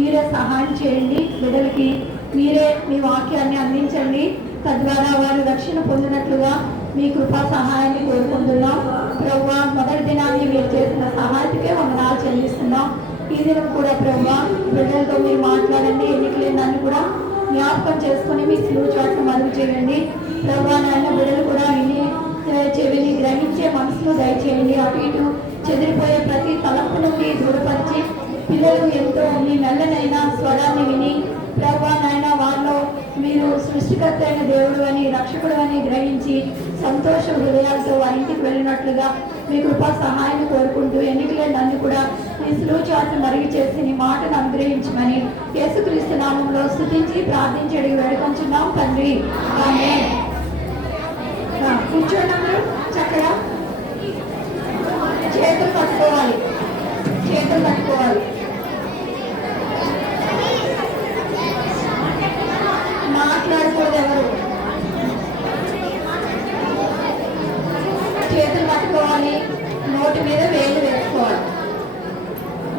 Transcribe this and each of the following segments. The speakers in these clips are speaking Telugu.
మీరే సహాయం చేయండి. బిడ్డలకి మీరే మీ వాక్యాన్ని అందించండి. తద్వారా వారు రక్షణ పొందినట్లుగా మీ కృపా సహాయాన్ని కోరుకుంటున్నాం. ప్రభువా, మొదటి దినాన్ని మీరు చేసిన సహాయతకే వందనాలు చెల్లిస్తున్నాం. ఈ దినం కూడా ప్రభువా బిడ్డలతో మీరు మాట్లాడండి. ఎన్నికలేని దాన్ని కూడా జ్ఞాపకం చేసుకుని మీ సులువు చోట్ల మరుగు చేయండి. ప్రభువా నాయన బిడ్డలు కూడా చెవిని గ్రహించే మనసును దయచేయండి. అటు ఇటు చెదిరిపోయే ప్రతి తలంపు నుండి దూరపరిచి పిల్లలు ఎంతో మీ మెల్లనైన స్వరాన్ని విని ప్రభువా నాయన వారిలో మీరు సృష్టికర్త అయిన దేవుడు అని రక్షకుడు అని గ్రహించి సంతోష హృదయాలతో వారి ఇంటికి వెళ్ళినట్లుగా మీ కృపా సహాయాన్ని కోరుకుంటూ ఎన్నికలేని నన్ను కూడా మీ సులువు చాటును మరుగు చేసి నీ మాటను అనుగ్రహించమని యేసుక్రీస్తు నామంలో స్తుతించి ప్రార్థించి అడిగి వేడుకొంచున్నాం తండ్రి. ఆమేన్. కూర్చోండి అందరూ చక్కగా. చేతులు కట్టుకోవాలి, చేతులు కట్టుకోవాలి. మాట్లాడకూడదు ఎవరు. చేతులు పట్టుకోవాలి. నోటి మీద వేలు వేసుకోవాలి.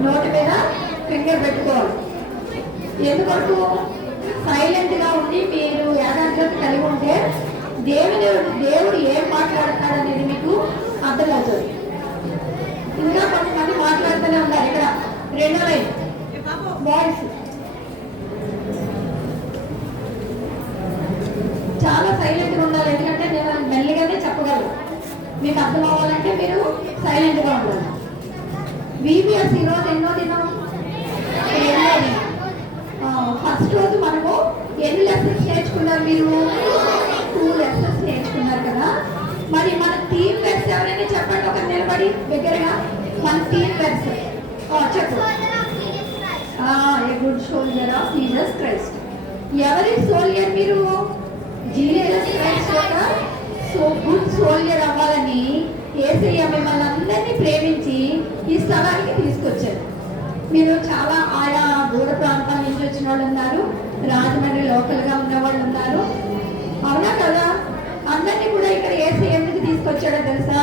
నోటి మీద ఫింగర్ పెట్టుకోవాలి. ఎందుకంటూ సైలెంట్గా ఉండి మీరు ఏకాగ్రత కలిగి ఉంటే దేవుడు ఏం మాట్లాడతాడు అనేది మీకు అర్థమవుతుంది. ఇంకా కొంతమంది మాట్లాడుతూనే ఉన్నారు. ఇక్కడ రెండో లైన్ బాయ్స్ చాలా సైలెంట్గా ఉండాలి. ఎందుకంటే నేను మెల్లిగానే చెప్పగలను. మీకు అర్థం అవ్వాలంటే మీరు సైలెంట్గా ఉండాలి. VBS ఈరోజు ఎన్నో దినం? ఫస్ట్ రోజు మనము ఎన్ని లెసన్స్ నేర్చుకున్నారు? మీరు 2 లెసన్స్ నేర్చుకున్నారు కదా. మరి మన థీమ్ వర్డ్స్ ఎవరైనా చెప్పండి. ఒక నిలబడి దగ్గరగా మన థీమ్ వర్డ్స్ చెప్పు. A good soldier of Jesus Christ. ఎవరి సోల్జర్ మీరు? జీసస్ క్రైస్ట్ యొక్క గుడ్ సోల్జర్ అవ్వాలని యేసయ్య మిమ్మల్ని అందరినీ ప్రేమించి ఈ స్థలానికి తీసుకొచ్చారు. మీరు చాలా ఆయా దూర ప్రాంతాల నుంచి వచ్చిన వాళ్ళు ఉన్నారు, రాజమండ్రి లోకల్గా ఉన్న వాళ్ళు ఉన్నారు. అవునా కదా? అందరినీ కూడా ఇక్కడ యేసయ్య ఎందుకు తీసుకొచ్చాడో తెలుసా?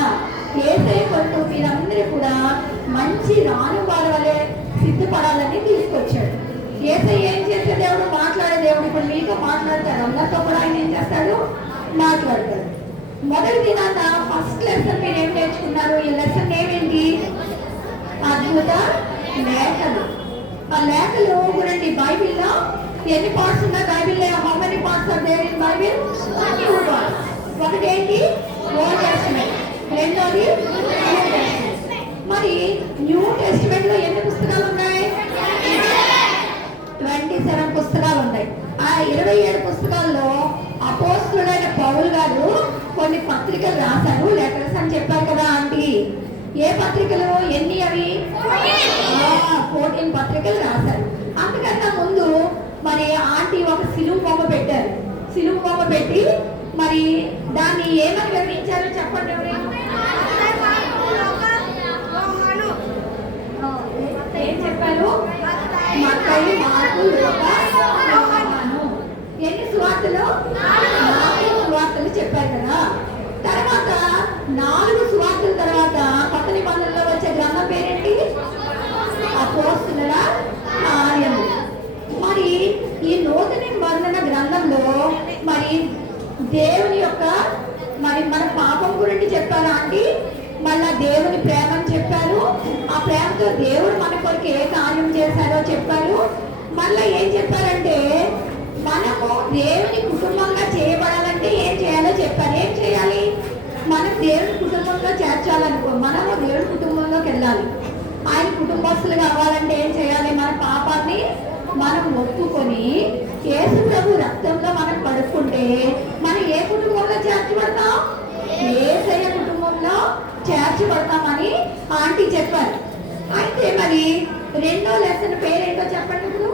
యేసయ్య కొరకు మీరందరూ కూడా మంచి రానుబారు వలె సిద్ధపడాలని తీసుకొచ్చాడు. యేసయ్య ఏం చేసే దేవుడు? మాట్లాడే దేవుడు. ఇప్పుడు మీతో మాట్లాడతాడు, అందరితో కూడా ఆయన ఏం చేస్తాడు? మాట్లాడతాడు. మొదటి దినాన ఫస్ట్ లెసన్ మీరు ఏం నేర్చుకున్నారు? ఈ లెసన్ ఏమేంటి? అద్భుత లేఖలు. ఆ లేఖలు గురించి బైబిల్లో ఎన్ని పార్ట్స్ ఉన్నాయి? బైబిల్లో how many parts are there in Bible? 2 parts. ఒకటి ఏంటి? Old testament. రెండోది న్యూ టెస్టిమెంట్. మరి న్యూ టెస్టిమెంట్ లో ఎన్ని పుస్తకాలు ఉన్నాయి? 27 పుస్తకాలు ఉన్నాయి. ఆ 27 పుస్తకాల్లో అపోస్తుడైన పౌలు గారు కొన్ని పత్రికలు రాశారు, లెటర్స్ అని చెప్పారు కదా ఆంటీ. ఏ పత్రికలు? ఎన్ని అవి? 14 పత్రికలు రాశారు. అంతకన్నా ముందు మరి ఆంటీ ఒక సిలువు బొమ్మ పెట్టారు. సిలువు బొమ్మ పెట్టి మరి దాన్ని ఏమని వివరించారో చెప్పండి. ఏం చెప్పారు? మత్తయి, మార్కు, లూకా, యోహాను. ఎన్ని సువార్తలు? 4 సువార్తలు చెప్పారు కదా. తర్వాత 4 సువార్తల తర్వాత కొత్త నిబంధనలో వచ్చే గ్రంథం పేరేంటి? అపోస్తలుల కార్యములు. మరి ఈ నూతన నిబంధన గ్రంథంలో మరి దేవుని యొక్క మరి మన పాపం గురించి చెప్పారు ఆంటీ. మళ్ళా దేవుని ప్రేమని చెప్పారు. ఆ ప్రేమతో దేవుడు మన కొరకు ఏ కార్యం చేశారో చెప్పారు. మళ్ళీ ఏం చెప్పారంటే మనము దేవుని కుటుంబంగా చేయబడాలంటే ఏం చేయాలో చెప్పారు. ఏం చేయాలి? మనం దేవుని కుటుంబంలో చేర్చాలనుకో, మనము దేవుని కుటుంబంలోకి వెళ్ళాలి. ఆయన కుటుంబస్తులుగా అవ్వాలంటే ఏం చేయాలి? మన పాపాన్ని మనం ఒప్పుకొని యేసు ప్రభు రక్తంలో మనం కడుక్కుంటే మనం ఏ కుటుంబంలో చేర్చబడతాం? యేసయ్య కుటుంబంలో చేర్చబడతామని ఆంటీ చెప్పారు. అయితే మరి రెండో లెసన్ పేరేంటో చెప్పండి. ఇప్పుడు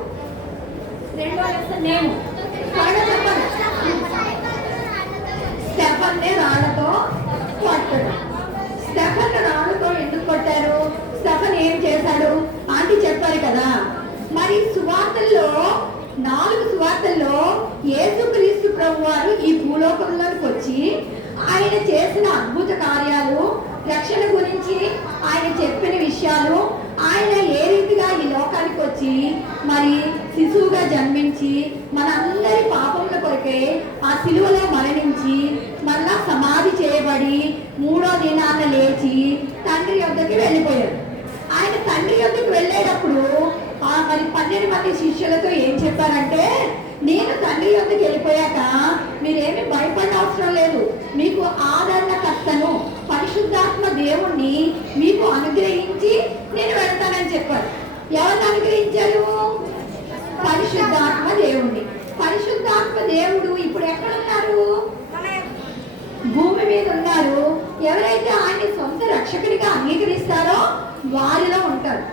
రెండో లెసన్ నేను చెప్పండి. స్టెఫన్నే రాళ్లతో కొట్టడం. స్టెఫన్ రాళ్లతో ఎందుకు కొట్టారు? స్టెఫన్ ఏం చేశాడు? ఆంటీ చెప్పారు కదా. మరి సువార్తల్లో 4 సువార్తల్లో యేసుక్రీస్తు ప్రభు వారు ఈ భూలోకంలోకి వచ్చి ఆయన చేసిన అద్భుత కార్యాలు, రక్షణ గురించి ఆయన చెప్పిన విషయాలు, ఆయన ఏ రీతిగా ఈ లోకానికి వచ్చి మరి శిశువుగా జన్మించి మనందరి పాపముల కొరకే ఆ శిలువలో మరణించి మళ్ళా సమాధి చేయబడి 3వ దినాన లేచి తండ్రి యొద్దకి వెళ్ళిపోయాడు. ఆయన తండ్రి యొద్దకు వెళ్ళేటప్పుడు మరి 12 మంది శిష్యులతో ఏం చెప్పారంటే, నేను తండ్రి యొద్దకు వెళ్ళిపోయాక మీరేమి భయపడిన అవసరం లేదు, మీకు ఆదరణకర్తను పరిశుద్ధాత్మ దేవుణ్ణి మీకు అనుగ్రహించి నేను వెళ్తానని చెప్పారు. ఎవరిని అనుగ్రహించారు? పరిశుద్ధాత్మ దేవుణ్ణి. పరిశుద్ధాత్మ దేవుడు ఇప్పుడు ఎక్కడున్నారు? భూమి మీద ఉన్నారు. ఎవరైతే ఆయన్ని సొంత రక్షకుడిగా అంగీకరిస్తారో వారిలో ఉంటారు.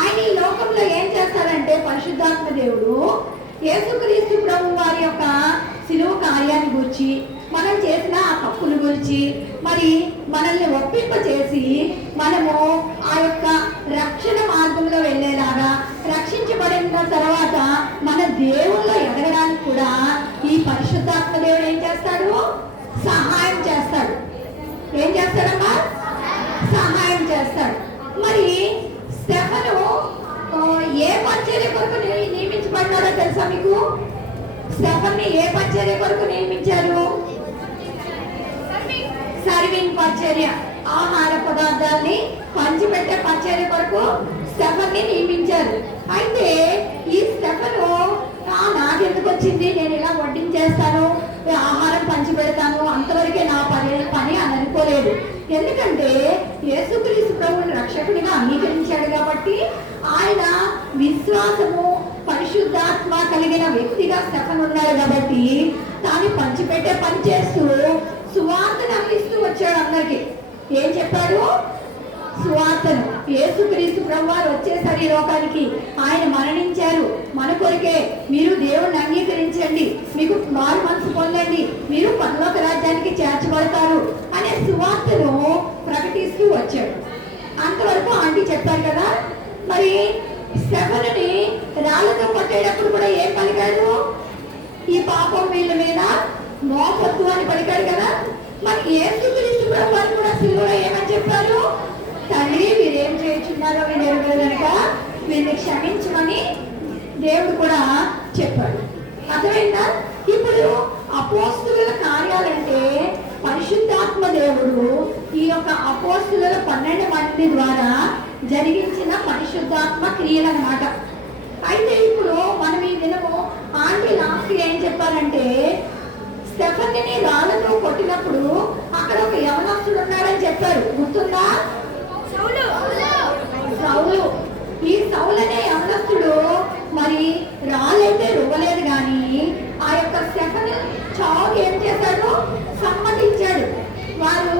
ఆయన ఈ లోకంలో ఏం చేస్తారంటే, పరిశుద్ధాత్మ దేవుడు యేసుక్రీస్తు ప్రభు వారి యొక్క శిలువ కార్యాన్ని గురించి, మనం చేసిన ఆ తప్పుల గురించి మరి మనల్ని ఒప్పింపచేసి మనము ఆ యొక్క రక్షణ మార్గంలో వెళ్ళేలాగా, రక్షించబడిన తర్వాత మన దేవుల్లో ఎదగడానికి కూడా ఈ పరిశుద్ధాత్మ దేవుడు ఏం చేస్తాడు? సహాయం చేస్తాడు. ఏం చేస్తాడమ్మా? సహాయం చేస్తాడు. మరి స్టెఫను ఏ పరిచర్య కొరకు నియమించబడ్డాడో తెలుసా మీకు? స్టెఫన్ని ఏ పరిచర్య కొరకు నియమించారు? సర్వింగ్ పరిచర్య, ఆహార పదార్థాలని పంచిపెట్టే పరిచర్య కొరకు స్టెఫన్ని నియమించారు. అయితే ఈ స్టెఫను నాకెందుకు వచ్చింది, నేను ఇలా వడ్డించేస్తాను, ఆహారం పంచి పెడతాను, అంతవరకే నా పని అని అనుకోలేదు. ఎందుకంటే యేసుక్రీస్తు ప్రభువుని రక్షకుడిగా అంగీకరించాడు కాబట్టి ఆయన విశ్వాసము పరిశుద్ధాత్మ కలిగిన వ్యక్తిగా స్టెఫన్ ఉన్నాడు కాబట్టి తాను పంచిపెట్టే పని చేస్తూ సువార్తను అందిస్తూ వచ్చాడు అందరికి. ఏం చెప్పాడు? సువార్తను. యేసుక్రీస్తు ప్రభువారు వచ్చేసారు ఈ లోకానికి, ఆయన మరణించారు మన కొరకే, మీరు దేవుణ్ణి అంగీకరించండి, మీకు మారు మనసు పొందండి, మీరు పరలోక రాజ్యానికి చేర్చబడతారు అనే సువార్తను ప్రకటిస్తూ వచ్చాడు. అంతవరకు ఆంటీ చెప్పారు కదా. మరి స్టెఫనుని రాళ్లతో కొట్టేటప్పుడు కూడా ఏం పలికాడు? ఈ పాపం వీళ్ళ మీద మోపొద్దు అని పలికాడు కదా. మరి యేసుక్రీస్తు ప్రభువారు కూడా సిలువలో ఏమని చెప్పారు? తండ్రి, వీరేం చేస్తున్నారో వీరు ఎరుగరు కనుక వీరిని క్షమించమని దేవుడు కూడా చెప్పాడు. అర్థమైందా? ఇప్పుడు అపోస్తుల కార్యాలంటే పరిశుద్ధాత్మ దేవుడు ఈ యొక్క అపోస్తుల 12 మంది ద్వారా జరిగించిన పరిశుద్ధాత్మ క్రియలు అన్నమాట. అయితే ఇప్పుడు మనం ఈ దినము ఆంటీ లాస్ట్ ఏం చెప్పారంటే, స్టెఫన్ని రాళ్ళతో కొట్టినప్పుడు అక్కడ ఒక యవనస్తుడు ఉన్నాడని చెప్పారు. గుర్తుందా? సౌలు. ఈ సౌలు అనే యవనస్తుడు మరి రాళ్ళైతే రువ్వలేదు కానీ ఆ యొక్క స్టెఫను చావుకి ఏం చేశాడు? సమ్మతించాడు. వారు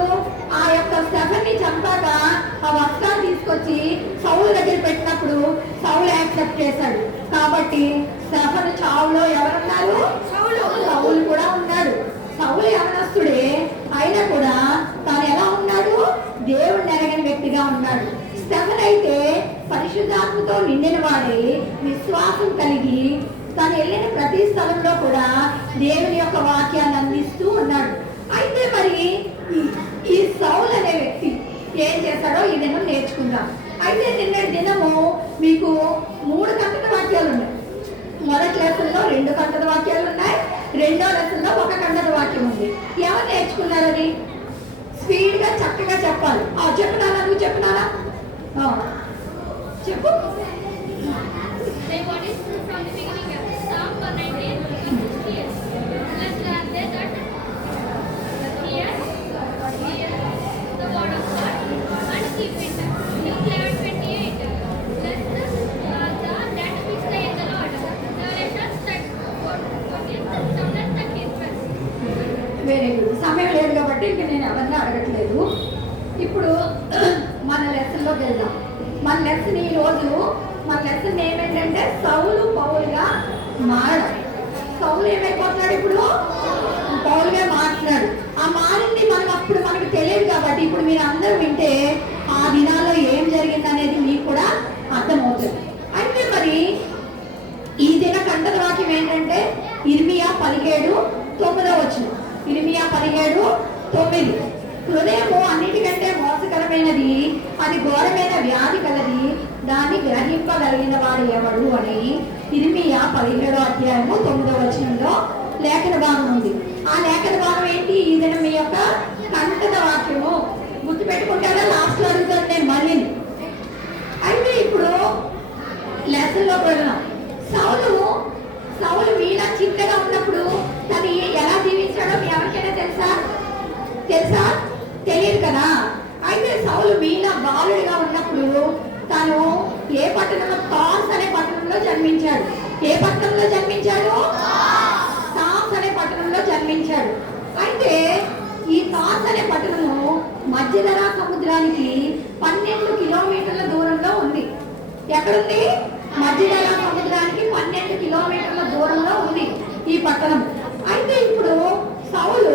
ఆ యొక్క స్టెఫన్ని చంపాక ఆ వస్త్రాన్ని తీసుకొచ్చి సౌలు దగ్గర పెట్టినప్పుడు సౌలు యాక్సెప్ట్ చేశాడు. కాబట్టి స్టెఫను చావులో ఎవరున్నారు? సౌలు కూడా ఉన్నాడు. సౌలు యవనస్తుడే అయినా కూడా తాను ఎలా ఉన్నాడు? దేవుణ్ణి ఎరగని వ్యక్తిగా ఉన్నాడు. స్టెఫన్ అయితే పరిశుద్ధాత్మతో నిండిన వాడే, విశ్వాసం కలిగి తను వెళ్ళిన ప్రతి స్థలంలో కూడా దేవుని యొక్క వాక్యాన్ని అందిస్తూ ఉన్నాడు. అయితే మరి ఈ సౌలు అనే వ్యక్తి ఏం చేశాడో ఈ దినం నేర్చుకుందాం. అయితే నిన్నటి దినము మీకు 3 కంటక వాక్యాలు ఉన్నాయి. మొదటి లెసన్లో 2 కంటక వాక్యాలు ఉన్నాయి, రెండో లెసన్లో 1 కంటక వాక్యం ఉంది. ఎవరు నేర్చుకున్నారు? అది స్పీడ్ గా చక్కగా చెప్పాలి. చెప్పినానా? నువ్వు చెప్పినానా? చెప్పు. Very good. సమయం లేదు కాబట్టి ఇంక నేను ఎవరిని అడగట్లేదు. ఇప్పుడు మన లెసన్లోకి వెళ్దాం. మన లెసన్ ఈరోజు మన లెసన్ ఏమైందంటే సౌలు పౌలుగా మారడం. సౌలు ఏమైపోతున్నాడు? ఇప్పుడు పౌలుగా మారుతున్నాడు. ఆ మారింది మనం అప్పుడు మనకు తెలియదు కాబట్టి ఇప్పుడు మీరు అందరూ వింటే ఆ దినాల్లో ఏం జరిగింది అనేది మీకు కూడా అర్థమవుతుంది. అయితే మరి ఈ దిన కంటక వాక్యం ఏంటంటే ఇర్మియా 17:9. ఇర్మియా 17:9. హృదయము అన్నిటికంటే మోసకరమైనది, అది ఘోరమైన వ్యాధి కలది, దాన్ని గ్రహింపగలిగిన వాడు ఎవడు అని ఇర్మీయా 17వ అధ్యాయము 9వ వచనంలో లేఖన భాగం ఉంది. ఆ లేఖన భాగం ఏంటి? ఈ దినం మీ యొక్క కంటక వాక్యము గుర్తుపెట్టుకుంటారా? లాస్ట్ లో అడుగుతాను నేను మళ్ళీ. అయితే ఇప్పుడు లెసన్ లోకి వెళ్దాం. సౌలు వీణ చిన్నగా ఉన్నప్పుడు తను ఎలా జీవించాడో మీ ఎవరికైనా తెలుసా? తెలియదు కదా. అయితే సౌలు వీణ బాలుడిగా ఉన్నప్పుడు తను ఏ పట్టణంలో? తార్స్ అనే పట్టణంలో జన్మించాడు. ఏ పట్టణంలో జన్మించాడు? తార్స్ అనే పట్టణంలో జన్మించాడు. అయితే ఈ తార్స్ అనే పట్టణము మధ్యధరా సముద్రానికి 12 కిలోమీటర్ల దూరంలో ఉంది. ఎక్కడుంది? మధ్యధరా సముద్రానికి 12 కిలోమీటర్ల దూరంలో ఉంది ఈ పట్టణం. అయితే ఇప్పుడు సౌలు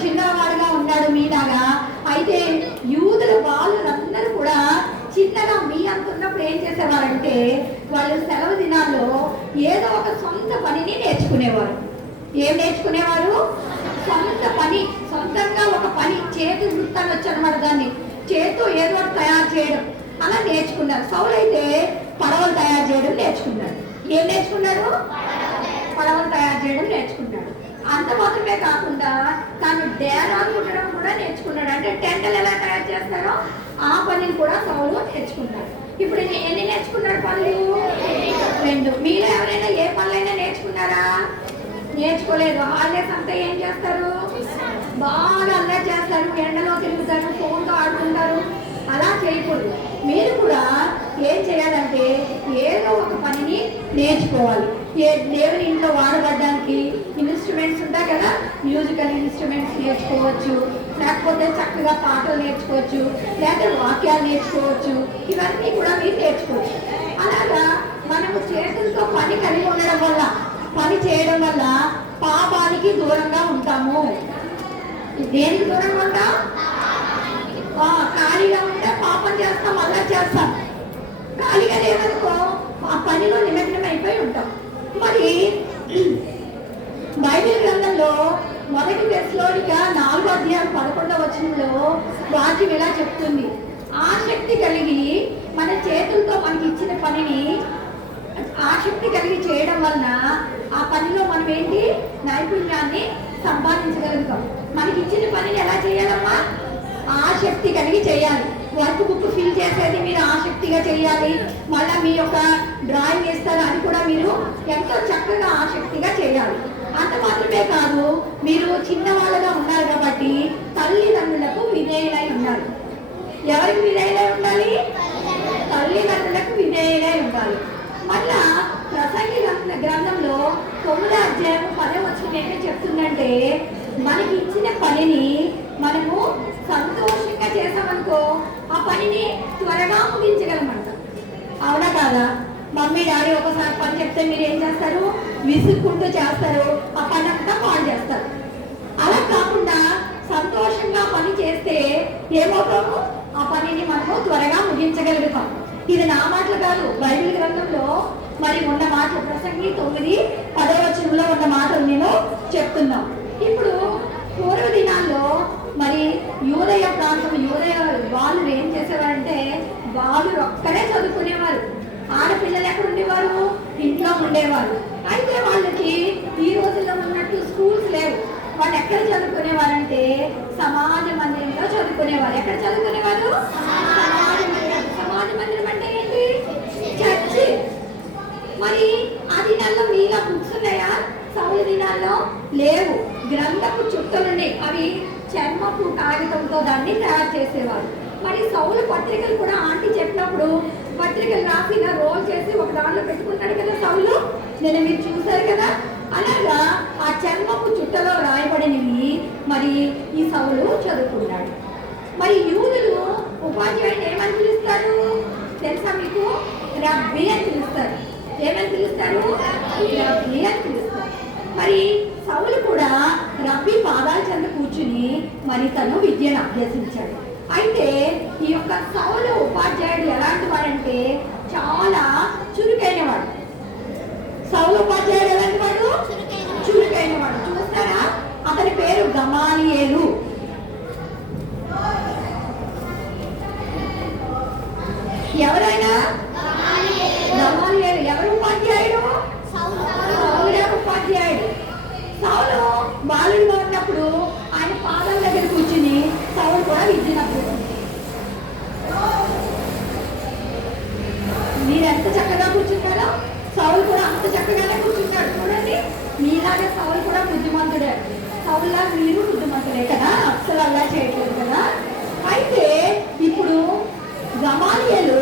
చిన్నవాడుగా ఉన్నాడు మీలాగా. అయితే యూదుల బాలురందరూ కూడా చిన్నగా మీ అంటున్నప్పుడు ఏం చేసేవారంటే వాళ్ళు సెలవు దినాల్లో ఏదో ఒక సొంత పనిని నేర్చుకునేవారు. ఏం నేర్చుకునేవారు? సొంత పని, సొంతంగా ఒక పని, చేతి వృత్తాన్ని వచ్చనమాట. దాన్ని చేతితో ఏదో ఒకటి తయారు చేయడం అలా నేర్చుకున్నారు. సౌలు అయితే పడవలు తయారు చేయడం నేర్చుకున్నాడు. ఏం నేర్చుకున్నాడు? పడవలు తయారు చేయడం నేర్చుకున్నాడు. అంత మాత్రమే కాకుండా తను డేరాలు కుట్టడం కూడా నేర్చుకున్నాడు. అంటే టెంటలు ఎలా తయారు చేస్తారో ఆ పనిని కూడా సౌలు నేర్చుకున్నాడు. ఇప్పుడు ఎన్ని నేర్చుకున్నాడు పనులు? 2. మీరు ఎవరైనా ఏ పనులైనా నేర్చుకున్నారా? నేర్చుకోలేదు. హాలిడేస్ అంతా ఏం చేస్తారు? బాగా అల్లరి చేస్తారు, ఎండలో తిరుగుతారు, ఫోన్తో ఆడుకుంటారు. అలా చేయకూడదు. మీరు కూడా ఏం చేయాలంటే ఏదో ఒక పనిని నేర్చుకోవాలి. దేవుని ఇంట్లో వాడబడడానికి ఇన్స్ట్రుమెంట్స్ ఉంటాయి కదా, మ్యూజికల్ ఇన్స్ట్రుమెంట్స్ నేర్చుకోవచ్చు, లేకపోతే చక్కగా పాటలు నేర్చుకోవచ్చు, లేకపోతే వాక్యాలు నేర్చుకోవచ్చు. ఇవన్నీ కూడా మీరు నేర్చుకోవచ్చు. అలాగా మనము చేతులతో పని కలిగి ఉండడం వల్ల, పని చేయడం వల్ల పాపానికి దూరంగా ఉంటాము. దేనికి దూరంగా ఉంటాం? ఖాళీగా ఉంటే పాపం చేస్తాం, అలా చేస్తాం. ఖాళీగా లేదనుకో ఆ పనిలో నిమగ్నం అయిపోయి ఉంటాం. మరి బైబిల్ గ్రంథంలో 1 తెస్సలోనిక 4వ అధ్యాయం 11వ వచనంలో వాక్యం ఇలా చెప్తుంది. ఆసక్తి కలిగి మన చేతులతో మనకి ఇచ్చిన పనిని ఆసక్తి కలిగి చేయడం వలన ఆ పనిలో మనం ఏంటి? నైపుణ్యాన్ని సంపాదించగలుగుతాం. మనకి ఇచ్చిన పనిని ఎలా చేయాలమ్మా? ఆసక్తి కలిగి చేయాలి. వర్క్ బుక్ ఫిల్ చేసేది మీరు ఆసక్తిగా చేయాలి. మళ్ళీ మీ యొక్క డ్రాయింగ్ వేస్తారు, అది కూడా మీరు ఎంతో చక్కగా ఆసక్తిగా చేయాలి. అంత మాత్రమే కాదు, మీరు చిన్నవాళ్ళగా ఉన్నారు కాబట్టి తల్లిదండ్రులకు విధేయులై ఉండాలి. ఎవరికి విధేయులై ఉండాలి? తల్లిదండ్రులకు విధేయులై ఉండాలి. మళ్ళా ప్రసంగి గ్రంథంలో 9వ అధ్యాయం 10వ వచనం ఏమీ చెప్తుందంటే మనకి ఇచ్చిన పనిని మనము సంతోషంగా చేసామనుకో ఆ పనిని త్వరగా ముగించగలమంట. అవునా కాదా? మమ్మీ డాడీ ఒకసారి పని చెప్తే మీరు ఏం చేస్తారు? విసుక్కుంటూ చేస్తారు, ఆ పని అంతా పాడు చేస్తారు. అలా కాకుండా సంతోషంగా పని చేస్తే ఏమవుతాము? ఆ పనిని మనము త్వరగా ముగించగలుగుతాం. ఇది నా మాటలు కాదు, బైబిల్ గ్రంథంలో మరి ఉన్న మాటలు, ప్రసంగి 9:10 వచనంలో ఉన్న మాటలు నేను చెప్తున్నాం. ఇప్పుడు పూర్వ దినాల్లో మరి యూదయ ప్రాంతం, యూదయ వాళ్ళు ఏం చేసేవారంటే వాళ్ళు ఒక్కడే చదువుకునేవారు. ఆడపిల్లలు ఎక్కడ ఉండేవారు? ఇంట్లో ఉండేవారు. అయితే వాళ్ళకి ఈ రోజుల్లో ఉన్నట్టు స్కూల్స్ లేవు. వాళ్ళు ఎక్కడ చదువుకునేవారంటే సమాజ మందిరంలో చదువుకునేవారు. ఎక్కడ చదువుకునేవారు? సమాజ మందిరం అంటే ఏంటి? చర్చి. మరి ఆ దినాల్లో మీలా బుక్స్ ఉన్నాయా? సౌలు దినాల్లో లేవు. గ్రంథపు చుట్టలుండే, అవి చర్మపు కాగితంతో దాన్ని తయారు చేసేవారు. మరి సౌలు పత్రికలు కూడా ఆంటీ చెప్పినప్పుడు పత్రికలు రాసిన రోల్ చేసి ఒక దాంట్లో పెట్టుకున్నాడు కదా సౌలు. నేను మీరు చూశారు కదా. అలాగా ఆ చర్మపు చుట్టలో రాయబడినవి మరి ఈ సౌలు చదువుకున్నాడు. మరి యూదులు ఉపాధ్యాయుని ఏమని పిలుస్తారు తెలుసా మీకు? రబ్బీ అని పిలుస్తారు. ఏమని పిలుస్తారు? రబ్బీ అని పిలుస్తారు. మరి సౌలు కూడా రబ్బీ పాదాల చెంత కూర్చుని మరి తను విద్యను అభ్యసించాడు. అయితే ఈ యొక్క సౌలు ఉపాధ్యాయుడు ఎలాంటి వాడంటే చాలా చురుకైన వాడు. సౌలు ఉపాధ్యాయుడు ఎలాంటి వాడు? చురుకైన వాడు. చూస్తారా? అతని పేరు గమాలియేలు. చక్కగా కూర్చుంటాడో సౌలు కూడా అంత చక్కగానే కూర్చుంటాడు. చూడండి, మీలాగే సౌలు కూడా బుద్ధిమంతుడే. సౌలులా మీరు బుద్ధిమంతుడే కదా, అసలు అలా చేయట్లేదు కదా. అయితే ఇప్పుడు గమాలియేలు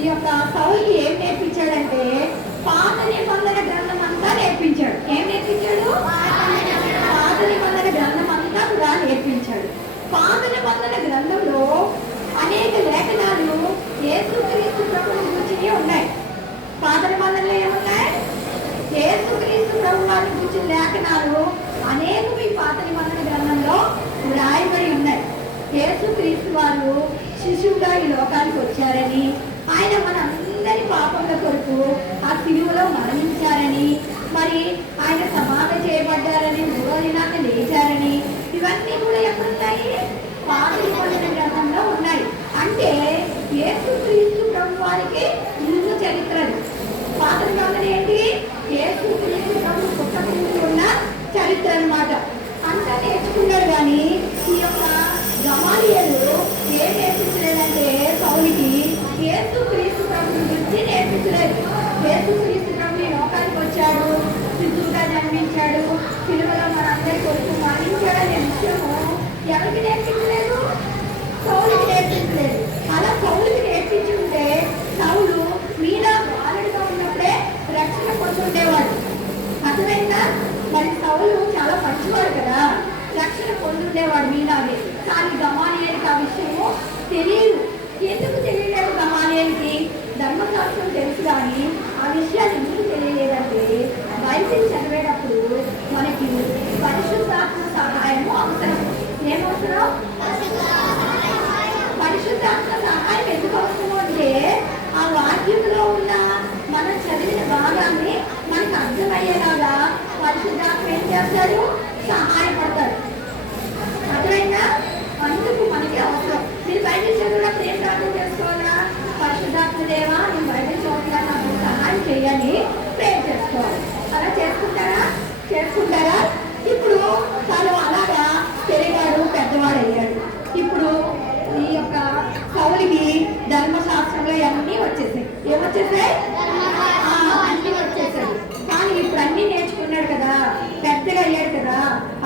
ఈ యొక్క సౌలుకి ఏం నేర్పించాడంటే పాత నిబంధన గ్రంథం అంతా నేర్పించాడు. ఏం నేర్పించాడు? పాత నిబంధన గ్రంథం అంతా కూడా నేర్పించాడు. పాత నిబంధన గ్రంథంలో అనేక లేఖనాలు యేసుక్రీస్తు ప్రభువు గురించి ఉన్నాయి. పాత నిబంధనలో ఏమున్నాయి? యేసుక్రీస్తు ప్రభు వారి గురించి లేఖనాలు అనేకం ఈ పాత నిబంధన గ్రంథంలో రాయబడి ఉన్నాయి. యేసుక్రీస్తు వారు శిశువుగా ఈ లోకానికి వచ్చారని, ఆయన మనందరి పాపముల కొరకు ఆ సిలువలో మరణించారని, మరి ఆయన సమాధి చేయబడ్డారని, మూడో దినాన లేచారని, ఇవన్నీ కూడా ఎక్కడున్నాయి? పాత నిబంధన గ్రంథంలో ఉన్నాయి. అంటే యేసుక్రీస్తు ప్రభు వారికి ముందు చరిత్రలు. పాత నిబంధన ఏంటి? యేసుక్రీస్తు ప్రభు పుట్టక ముందు ఉన్న చరిత్ర అన్నమాట. అంతా నేర్చుకున్నాడు. కానీ ఈ యొక్క గమాలియేలు ఏం నేర్పించలేదంటే సౌలుకి యేసుక్రీస్తు ప్రభు గురించి నేర్పించలేదు. యేసుక్రీస్తు ప్రభు ఈ లోకానికి వచ్చాడు, శిశువుగా జన్మించాడు, సిలువలో మనందరి కొరకు మరణించాడనే విషయము ఎవరికి నేర్పించలేదు? సౌలుకి నేర్పించలేదు. అలా సౌలుకి నేర్పించి ఉంటే సౌలు మీలా బాలుడిగా ఉన్నప్పుడే రక్షణ పొందుండేవాడు. అర్థమైందా? మరి సౌలు చాలా మంచివాడు కదా, రక్షణ పొందుండేవాడు మీలాగే. కానీ గమాలియేలుకి ఆ విషయము తెలియదు. ఎందుకు తెలియలేదు? గమాలియేలుకి ధర్మశాస్త్రం తెలుసు కానీ ఆ విషయాలు ఎందుకు తెలియలేదంటే బైబిల్ చదివేటప్పుడు మనకి పరిశుద్ధాత్మ సహాయము అవసరం. ఏమవసరం? పరిశుద్ధాత్మ సహాయం ఎందుకు అవసరం అంటే ఆ వాక్యంలో ఉన్న మనం చదివిన భాగాన్ని మనకు అర్థమయ్యేలాగా పరిశుద్ధాత్మ ఏం చేస్తాడు? సహాయపడతాడు. అర్థమైందా? అందుకు మనకి అవసరం. మీరు బైబిల్ చదివినప్పుడు ఏం ప్రార్థన చేసుకోవాలా? పరిశుద్ధాత్మ దేవా, నేను బైబిల్ చదువుతున్నా, నాకు సహాయం చేయాలి, ప్రేర్ చేసుకోవాలి. అలా చేసుకుంటారా? ఇప్పుడు తను అలాగా పెరిగాడు, పెద్దవాడు అయ్యాడు. ఇప్పుడు ఈ యొక్క సౌలుకి ధర్మశాస్త్రంలో అన్నీ వచ్చేసాయి. ఏమొచ్చేసాయి? అన్నీ వచ్చేసాయి. కానీ ఇప్పుడు అన్నీ నేర్చుకున్నాడు కదా, పెద్దగా అయ్యాడు కదా.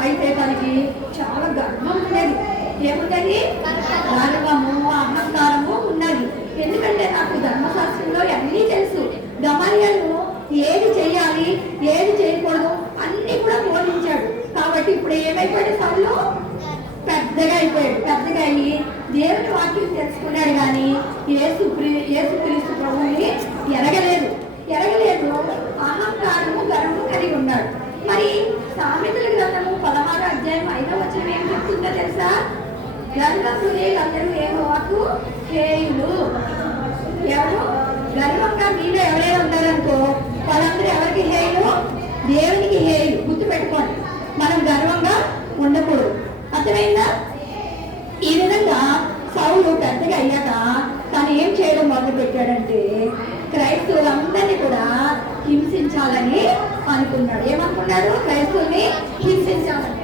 అయితే తనకి చాలా గర్వం ఉండేది. ఏముండేది? గర్వము, అహంకారము ఉన్నది. ఎందుకంటే నాకు ధర్మశాస్త్రంలో అన్నీ తెలుసు. గమాలియేలు ఏది చెయ్యాలి, ఏది చేయకూడదు అన్నీ కూడా బోధించాడు. కాబట్టి ఇప్పుడు ఏమైపోయాడు? సౌలు పెద్దగా అయిపోయాడు. పెద్దగా అయ్యి దేవుని వాక్యం తెలుసుకున్నాడు. కానీ యేసుక్రీస్తు ప్రభువుని ఎరగలేదు. అహంకారము, గర్వము కలిగి ఉన్నాడు. మరి సామెతల గ్రంథము 16వ అధ్యాయం 5వ వచనం ఏం చెప్తుందో తెలుసా? గర్వహృదయులందరూ యెహోవాకు హేయులు. ఎవరు గర్వంగా మీలో ఎవరైనా ఉన్నారనుకో వాళ్ళందరూ ఎవరికి హేయులు? దేవునికి హేయులు. గుర్తుపెట్టుకోండి, మనం గర్వంగా ఉండకూడదు. అర్థమైందా? ఈ విధంగా సౌలు పెద్దగా అయ్యాక తను ఏం చేయడం మొదలు పెట్టాడంటే క్రైస్తవులందరినీ కూడా హింసించాలని అనుకున్నాడు. ఏమనుకున్నాడు? క్రైస్తవుల్ని హింసించాలని.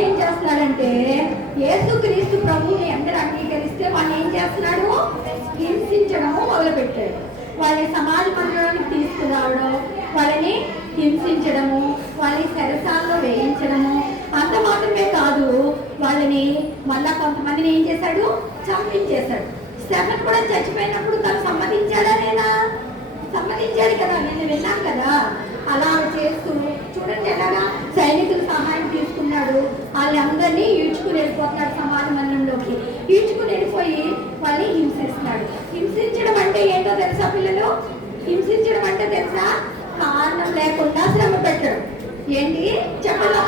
ఏం చేస్తున్నాడంటే యేసుక్రీస్తు ప్రభువుని అందరూ అంగీకరిస్తే వాళ్ళు ఏం చేస్తున్నాడు? హింసించడము మొదలుపెట్టాడు. వాళ్ళని సమాజ మందిరానికి తీసుకురావడం, వాళ్ళని హింసించడము, వాళ్ళని సరసాల్లో వేయించడము. అంత మాత్రమే కాదు, వాళ్ళని మళ్ళా కొంతమందిని ఏం చేశాడు? చంపించేశాడు. స్టెఫెన్ కూడా చచ్చిపోయినప్పుడు తను సమ్మతించాడా? లేదా? సమ్మతించాడు కదా, నేను విన్నాను కదా. అలా చేస్తూ చూడండి ఎలాగా సైనికుల సహాయం తీసుకున్నాడు. వాళ్ళందరినీ ఈడ్చుకుని వెళ్ళిపోతున్నాడు సమాజ మందిరంలోకి. ఈడ్చుకుని వెళ్ళిపోయి వాళ్ళని హింసిస్తున్నాడు. హింసించడం అంటే ఏంటో తెలుసా పిల్లలు? హింసించడం అంటే తెలుసా? కారణం లేకుండా శ్రమ పెట్టడం. ఏంటి చెప్పండి?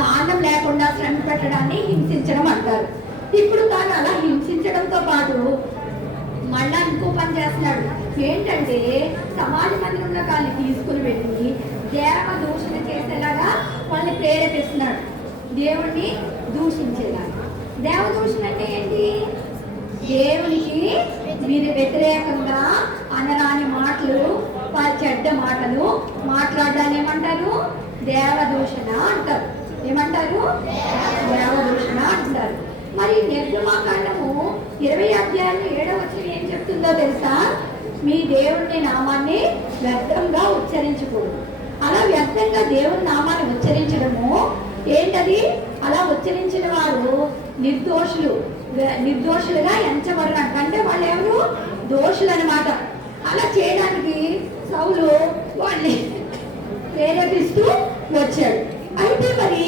కారణం లేకుండా శ్రమ పెట్టడాన్ని హింసించడం అంటారు. ఇప్పుడు తాను అలా హింసించడంతో పాటు మళ్ళా ఇంకో పని చేస్తున్నాడు. ఏంటంటే సమాజ మందిరంలో వాళ్ళని తీసుకుని వెళ్ళి దేవ దూషణ చేసేలాగా వాళ్ళని ప్రేరేపిస్తున్నాడు, దేవుణ్ణి దూషించేలాగా. దేవ దూషణ అంటే ఏంటి? దేవునికి మీరు వ్యతిరేకంగా అనరాని మాటలు, చెడ్డ మాటలు మాట్లాడడాన్ని ఏమంటారు? దేవదూషణ అంటారు. ఏమంటారు? దేవదూషణ అంటారు. మరి నిర్గమాకాండము 20 అధ్యాయం 7వ వచనం ఏం చెప్తుందో తెలుసా? మీ దేవుని నామాన్ని వ్యర్థంగా ఉచ్చరించకూడదు. అలా వ్యర్థంగా దేవుని నామాన్ని ఉచ్చరించడము ఏంటది? అలా ఉచ్చరించిన వారు నిర్దోషులుగా ఎంచబడరు. అంటే వాళ్ళు ఎవరు? దోషులు అనమాట. అలా చేయడానికి సౌలు వాళ్ళని ప్రేరేపిస్తూ వచ్చాడు. అయితే మరి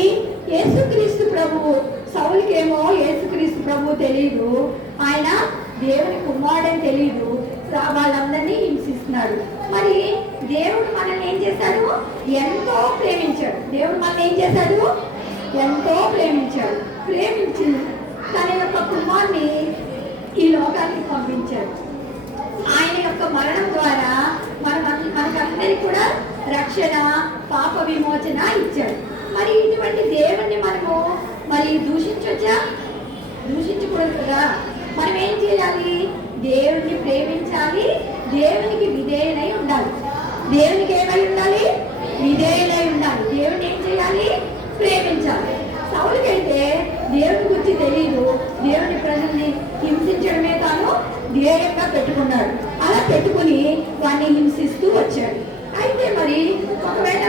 యేసుక్రీస్తు ప్రభువు, సౌలుకేమో యేసుక్రీస్తు ప్రభువు తెలియదు, ఆయన దేవుని కుమారుడని తెలియదు, వాళ్ళందరినీ హింసిస్తున్నాడు. మరి దేవుడు మనల్ని ఏం చేశాడు? ఎంతో ప్రేమించాడు. దేవుడు మనల్ని ఏం చేశాడు? ఎంతో ప్రేమించాడు. ప్రేమించి తన యొక్క కుమారుని ఈ లోకానికి పంపించాడు. ఆయన యొక్క మరణం ద్వారా మనకందరికి కూడా రక్షణ, పాప విమోచన ఇచ్చాడు. మరి ఇటువంటి దేవుణ్ణి మనము మరి దూషించవచ్చా? దూషించకూడదు కదా. మనం ఏం చేయాలి? దేవుణ్ణి ప్రేమించాలి, దేవునికి విధేయులై ఉండాలి. దేవునికి ఏమై ఉండాలి? విధేయులై ఉండాలి. దేవుని ఏం చేయాలి? ప్రేమించాలి. సౌలుకైతే దేవుని గురించి తెలియదు, దేవుని ప్రజల్ని హింసించడమే తాను ధ్యేయంగా పెట్టుకున్నాడు. అలా పెట్టుకుని వాడిని హింసిస్తూ వచ్చాడు. అయితే మరి ఒకవేళ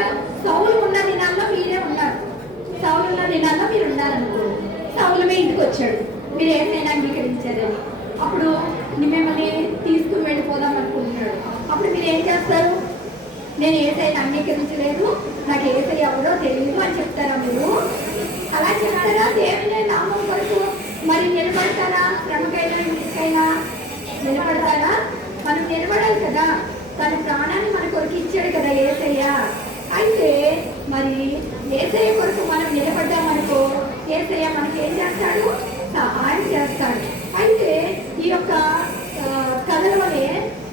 సౌలు ఉన్న దినాల్లో మీరే ఉన్నారు, సౌలు ఉన్న దినాల్లో మీరు ఉన్నారనుకో, సౌలు మీ ఇంటికి వచ్చాడు, మీరు ఏసైనా అంగీకరించారని. అప్పుడు మిమ్మల్ని తీసుకుని వెళ్ళిపోదాం అనుకుంటున్నాడు. అప్పుడు మీరు ఏం చేస్తారు? నేను ఏసైనా అంగీకరించలేదు, నాకు ఏసై ఎవరో తెలియదు అని చెప్తారా మీరు? అలా చెప్తారా? దేవుని నామం కొరకు మరి నిలబడతారా? శ్రమకైనా ఇంటికైనా నిలబడతారా? మనం నిలబడాలి కదా. తన ప్రాణాన్ని మన కొరకు ఇచ్చాడు కదా ఏసయ్య. అయితే మరి ఏసయ్య కొరకు మనం నిలబడ్డామనుకో, ఏసయ్య మనకి ఏం చేస్తాడు? సహాయం చేస్తాడు. అయితే ఈ యొక్క కథలోనే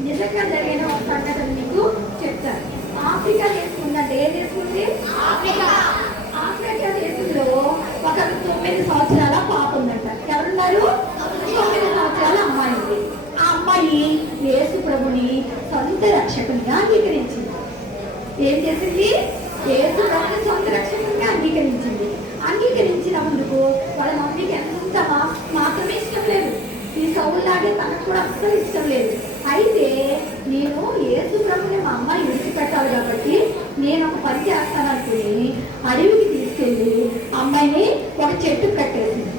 నిజంగా జరిగిన ఒక సంఘటన మీకు చెప్తారు. ఆఫ్రికా దేశం ఉందంటే, ఏ దేశం ఉంది? ఆఫ్రికా దేశంలో ఒక 9 సంవత్సరాల పాప ఉందంట. ఎవరున్నారు? 9 సంవత్సరాల అమ్మాయి ఉంది. ఆ అమ్మాయి యేసు ప్రభుని సొంత రక్షకునిగా అంగీకరించింది. ఏం చేసింది? యేసు ప్రభుని సొంత రక్షకునిగా అంగీకరించింది. అంగీకరించినందుకు వాళ్ళ మమ్మీకి ఎంత మాత్రమే ఇష్టం లేదు. ఈ సౌలులాగే తనకు కూడా అస్సలు ఇష్టం లేదు. అయితే నేను యేసు ప్రభుని మా అమ్మాయి విడిచిపెట్టాలి కాబట్టి నేను ఒక పని చేస్తాను అనుకుని అడవికి తీసుకెళ్ళి అమ్మాయిని ఒక చెట్టుకు కట్టేసింది.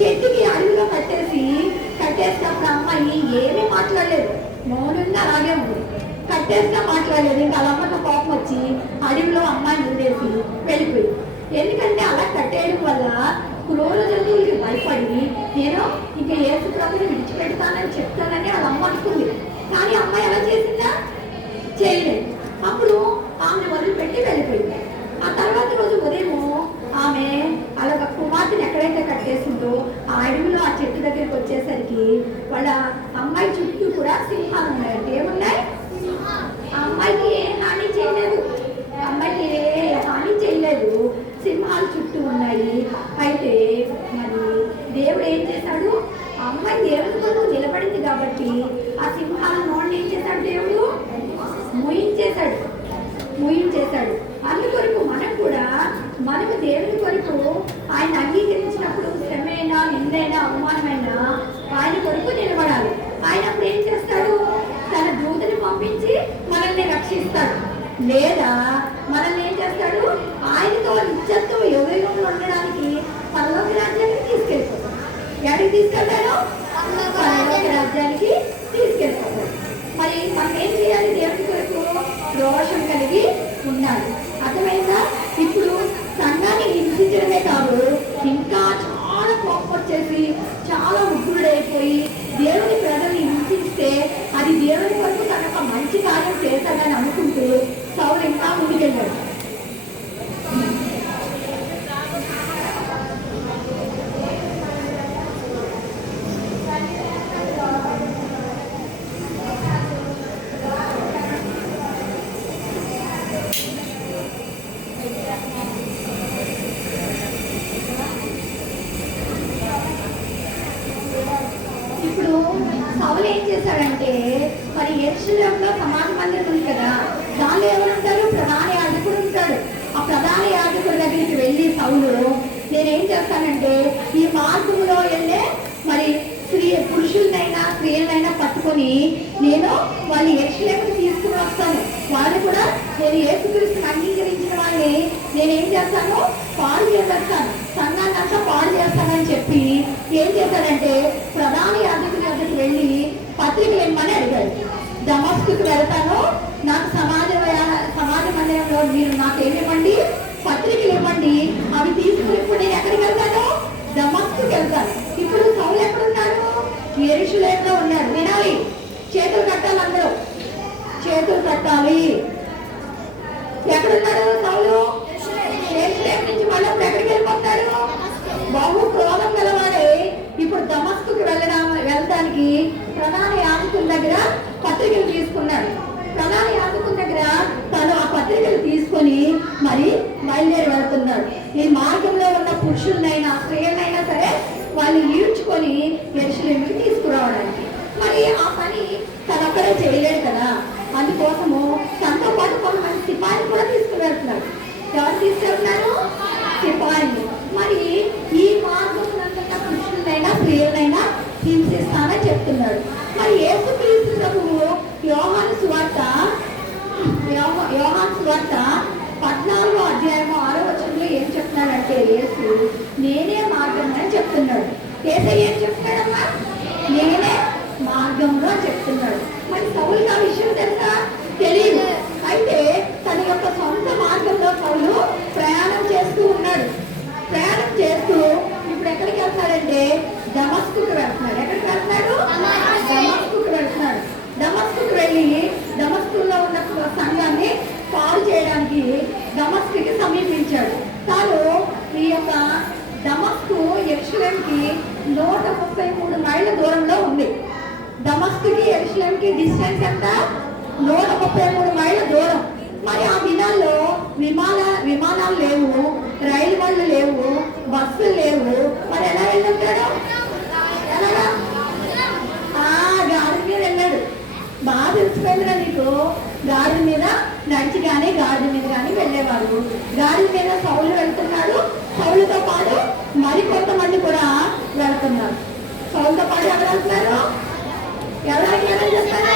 చెట్టుకి అడవిలో కట్టేసినప్పుడు అమ్మాయి ఏమీ మాట్లాడలేదు, మౌనంగా అలాగే ఉంది. కట్టేసినా మాట్లాడలేదు. ఇంకా అలా అమ్మకు కోపం వచ్చి అడవిలో అమ్మాయిని వదిలేసి వెళ్ళిపోయి. ఎందుకంటే అలా కట్టేయడం వల్ల క్రూర జంతువులకి భయపడి నేను ఇంకా యేసు ప్రభుని విడిచిపెడతానని చెప్తానని వాళ్ళ అమ్మ అనుకుంది. కానీ అమ్మాయి ఎలా చేసిందా? చేయలేదు. అప్పుడు ఆమెను వదిలిపెట్టి వెళ్ళిపోయింది. ఆ తర్వాత రోజు ఉదయము ఆమె అలాగ కుమార్తెను ఎక్కడైతే కట్టేసిందో ఆ అడవిలో ఆ చెట్టు దగ్గరికి వచ్చేసరికి వాళ్ళ అమ్మాయి చుట్టూ కూడా సింహాలు ఉన్నాయంటే. ఏమున్నాయి? ఆ అమ్మాయికి ఏ హాని చేయలేదు, అమ్మాయికి ఏ హాని చేయలేదు, సింహాలు చుట్టూ ఉన్నాయి. అయితే మరి దేవుడు ఏం చేశాడు? ఆ అమ్మాయి దేవుడి కొరకు నిలబడింది కాబట్టి ఆ సింహాల నోడిని ఏం చేశాడు? దేవుడు ముయించేశాడు. అందుకొరకు మనం కూడా మనము దేవుని కొరకు ఆయన అంగీకరించినప్పుడు శ్రమైనా, నిందైనా, అవమానమైనా ఆయన కొరకు నిలబడాలి. ఆయన అప్పుడు ఏం చేస్తాడు? తన దూతని పంపించి మనల్ని రక్షిస్తాడు. లేదా మనల్ని ఏం చేస్తాడు? ఆయనతో నిత్యత్వ యుగంలో ఉండడానికి పరలోక రాజ్యానికి తీసుకెళ్ళిపోతాడు. ఎక్కడికి తీసుకెళ్తాడు? పరలోక రాజ్యానికి తీసుకెళ్ళిపోతాడు. మరి మనం ఏం చేయాలి? దేవుని కొరకు రోషం కలిగి ఉండాలి. అర్థమైందా? ఇప్పుడు సంఘాన్ని హింసించడమే కాదు, ఇంకా చాలా కోపం వచ్చేసి చాలా ఉగ్రుడైపోయి దేవుని ప్రజల్ని హింసిస్తే అది దేవుని కొరకు తనకు మంచి కార్యం చేశాడని అనుకుంటూ సౌలు ఇంకా ముందుకెళ్ళాడు. సౌలు ఏం చేశాడంటే మరి యెరూషలేములో సమాజ మందిరం ఉంది కదా, దానిలో ఎవరు ఉంటారు? ప్రధాన యాజకుడు ఉంటాడు. ఆ ప్రధాన యాజకుడి దగ్గరికి వెళ్ళి సౌలు, నేనేం చేస్తానంటే ఈ మార్గంలో వెళ్ళే మరి పురుషులనైనా స్త్రీలనైనా పట్టుకొని నేను వాళ్ళు యెరూషలేముకి తీసుకుని వస్తాను. వాళ్ళు కూడా నేను యేసుక్రీస్తుని అంగీకరించిన వాళ్ళని నేనేం చేస్తాను? పాడు చేసేస్తాను, సంఘాన్ని అంతా పాడు చేస్తానని చెప్పి ఏం చేశాడంటే ప్రధాన యాజకుడి దగ్గరికి వెళ్ళి పత్రికలు ఇమ్మని అడిగాడు. దమస్కుకి వెళ్తాను, నాకు సమాజ మందిరంలో మీరు నాకు ఏమివ్వండి? పత్రికలు ఇవ్వండి, అవి తీసుకుని ఇప్పుడు నేను ఎక్కడికి వెళ్తాను? దమస్కుకి వెళ్తాను. ఇప్పుడు సౌలు ఎక్కడున్నాడు? యెరూషలేములో ఉన్నాడు. వినాలి, చేతులు కట్టాలి, అందరూ చేతులు కట్టాలి. ఎక్కడున్నాడు సౌలు? యెరూషలేము నుంచి మళ్ళీ ఎక్కడికి వెళ్ళిపోతాడు? బహు క్రోధం గలవాడే ఇప్పుడు దమస్కుకి వెళ్ళడానికి ప్రధాన యాజకుల దగ్గర పత్రికలు తీసుకున్నాడు. ప్రధాన యాజకుల దగ్గర తను ఆ పత్రికలు తీసుకొని మరి బయలుదేరి వెళ్తున్నాడు. ఈ మార్గంలో ఉన్న పురుషులనైనా స్త్రీలనైనా సరే వాళ్ళు ఈడ్చుకొని యెరూషలేముకి తీసుకురావడానికి. మరి ఆ పని తనొక్కడే చేయలేడు కదా, అందుకోసము తనతో పాటు కొంతమంది సిపాయిలు కూడా తీసుకుని వెళ్తున్నాడు. ఎవరు తీసుకెళ్తున్నారు? సిపాయిలు. మరి ఈ మార్గంలో పురుషులనైనా స్త్రీలనైనా హింసిస్తానని చెప్తున్నాడు. మరి యేసుక్రీస్తు ప్రభువు యోహాను సువార్త 14వ అధ్యాయము 6వ వచనంలో ఏం చెప్తున్నాడంటే యేసు నేనే మార్గం అని చెప్తున్నాడు. యేసయ్య ఏం చెప్తున్నాడమ్మా? నేనే మార్గంలో చెప్తున్నాడు. మరి సౌలుకి ఆ విషయం తెలుసా? తెలియదు. అయితే తన యొక్క సొంత మార్గంలో సౌలు ప్రయాణం చేస్తూ ఉన్నాడు. ప్రయాణం చేస్తూ ఇప్పుడు ఎక్కడికి వెళ్తున్నాడంటే దమస్కుకి వెళ్తున్నాడు. ఎక్కడికి వెళ్తున్నాడు? దమస్కుకి వెళ్తున్నాడు. దమస్కుకి వెళ్ళి దమస్కులో ఉన్న సంఘాన్ని పాడు చేయడానికి దమస్కుకి సమీపించాడు. తాను ఈ యొక్క దమస్కు యెరూషలేముకి 133 మైళ్ళ దూరంలో ఉంది. దమస్కుకి యెరూషలేముకి డిస్టెన్స్ ఎంత? 133 మైళ్ళ దూరం. మరి ఆ దినాల్లో విమానాలు లేవు, రైలు బండ్లు లేవు, బస్సులు లేవు. మరి ఎలా వెళ్ళుంటాడు? ఎలాగా? గాడి మీద వెళ్ళాడు. బాగా తెలిసిపోయిందిరా నీకు. గాడి మీద నడిచి కానీ గాడి మీద కానీ వెళ్ళేవారు. గాడి మీద సౌలు వెళ్తున్నాడు, సౌలుతో పాటు మరి కొంతమంది కూడా వెళ్తున్నారు. సౌలుతో పాటు ఎవరు వెళ్తున్నారు? ఎవరైనా చేస్తారు?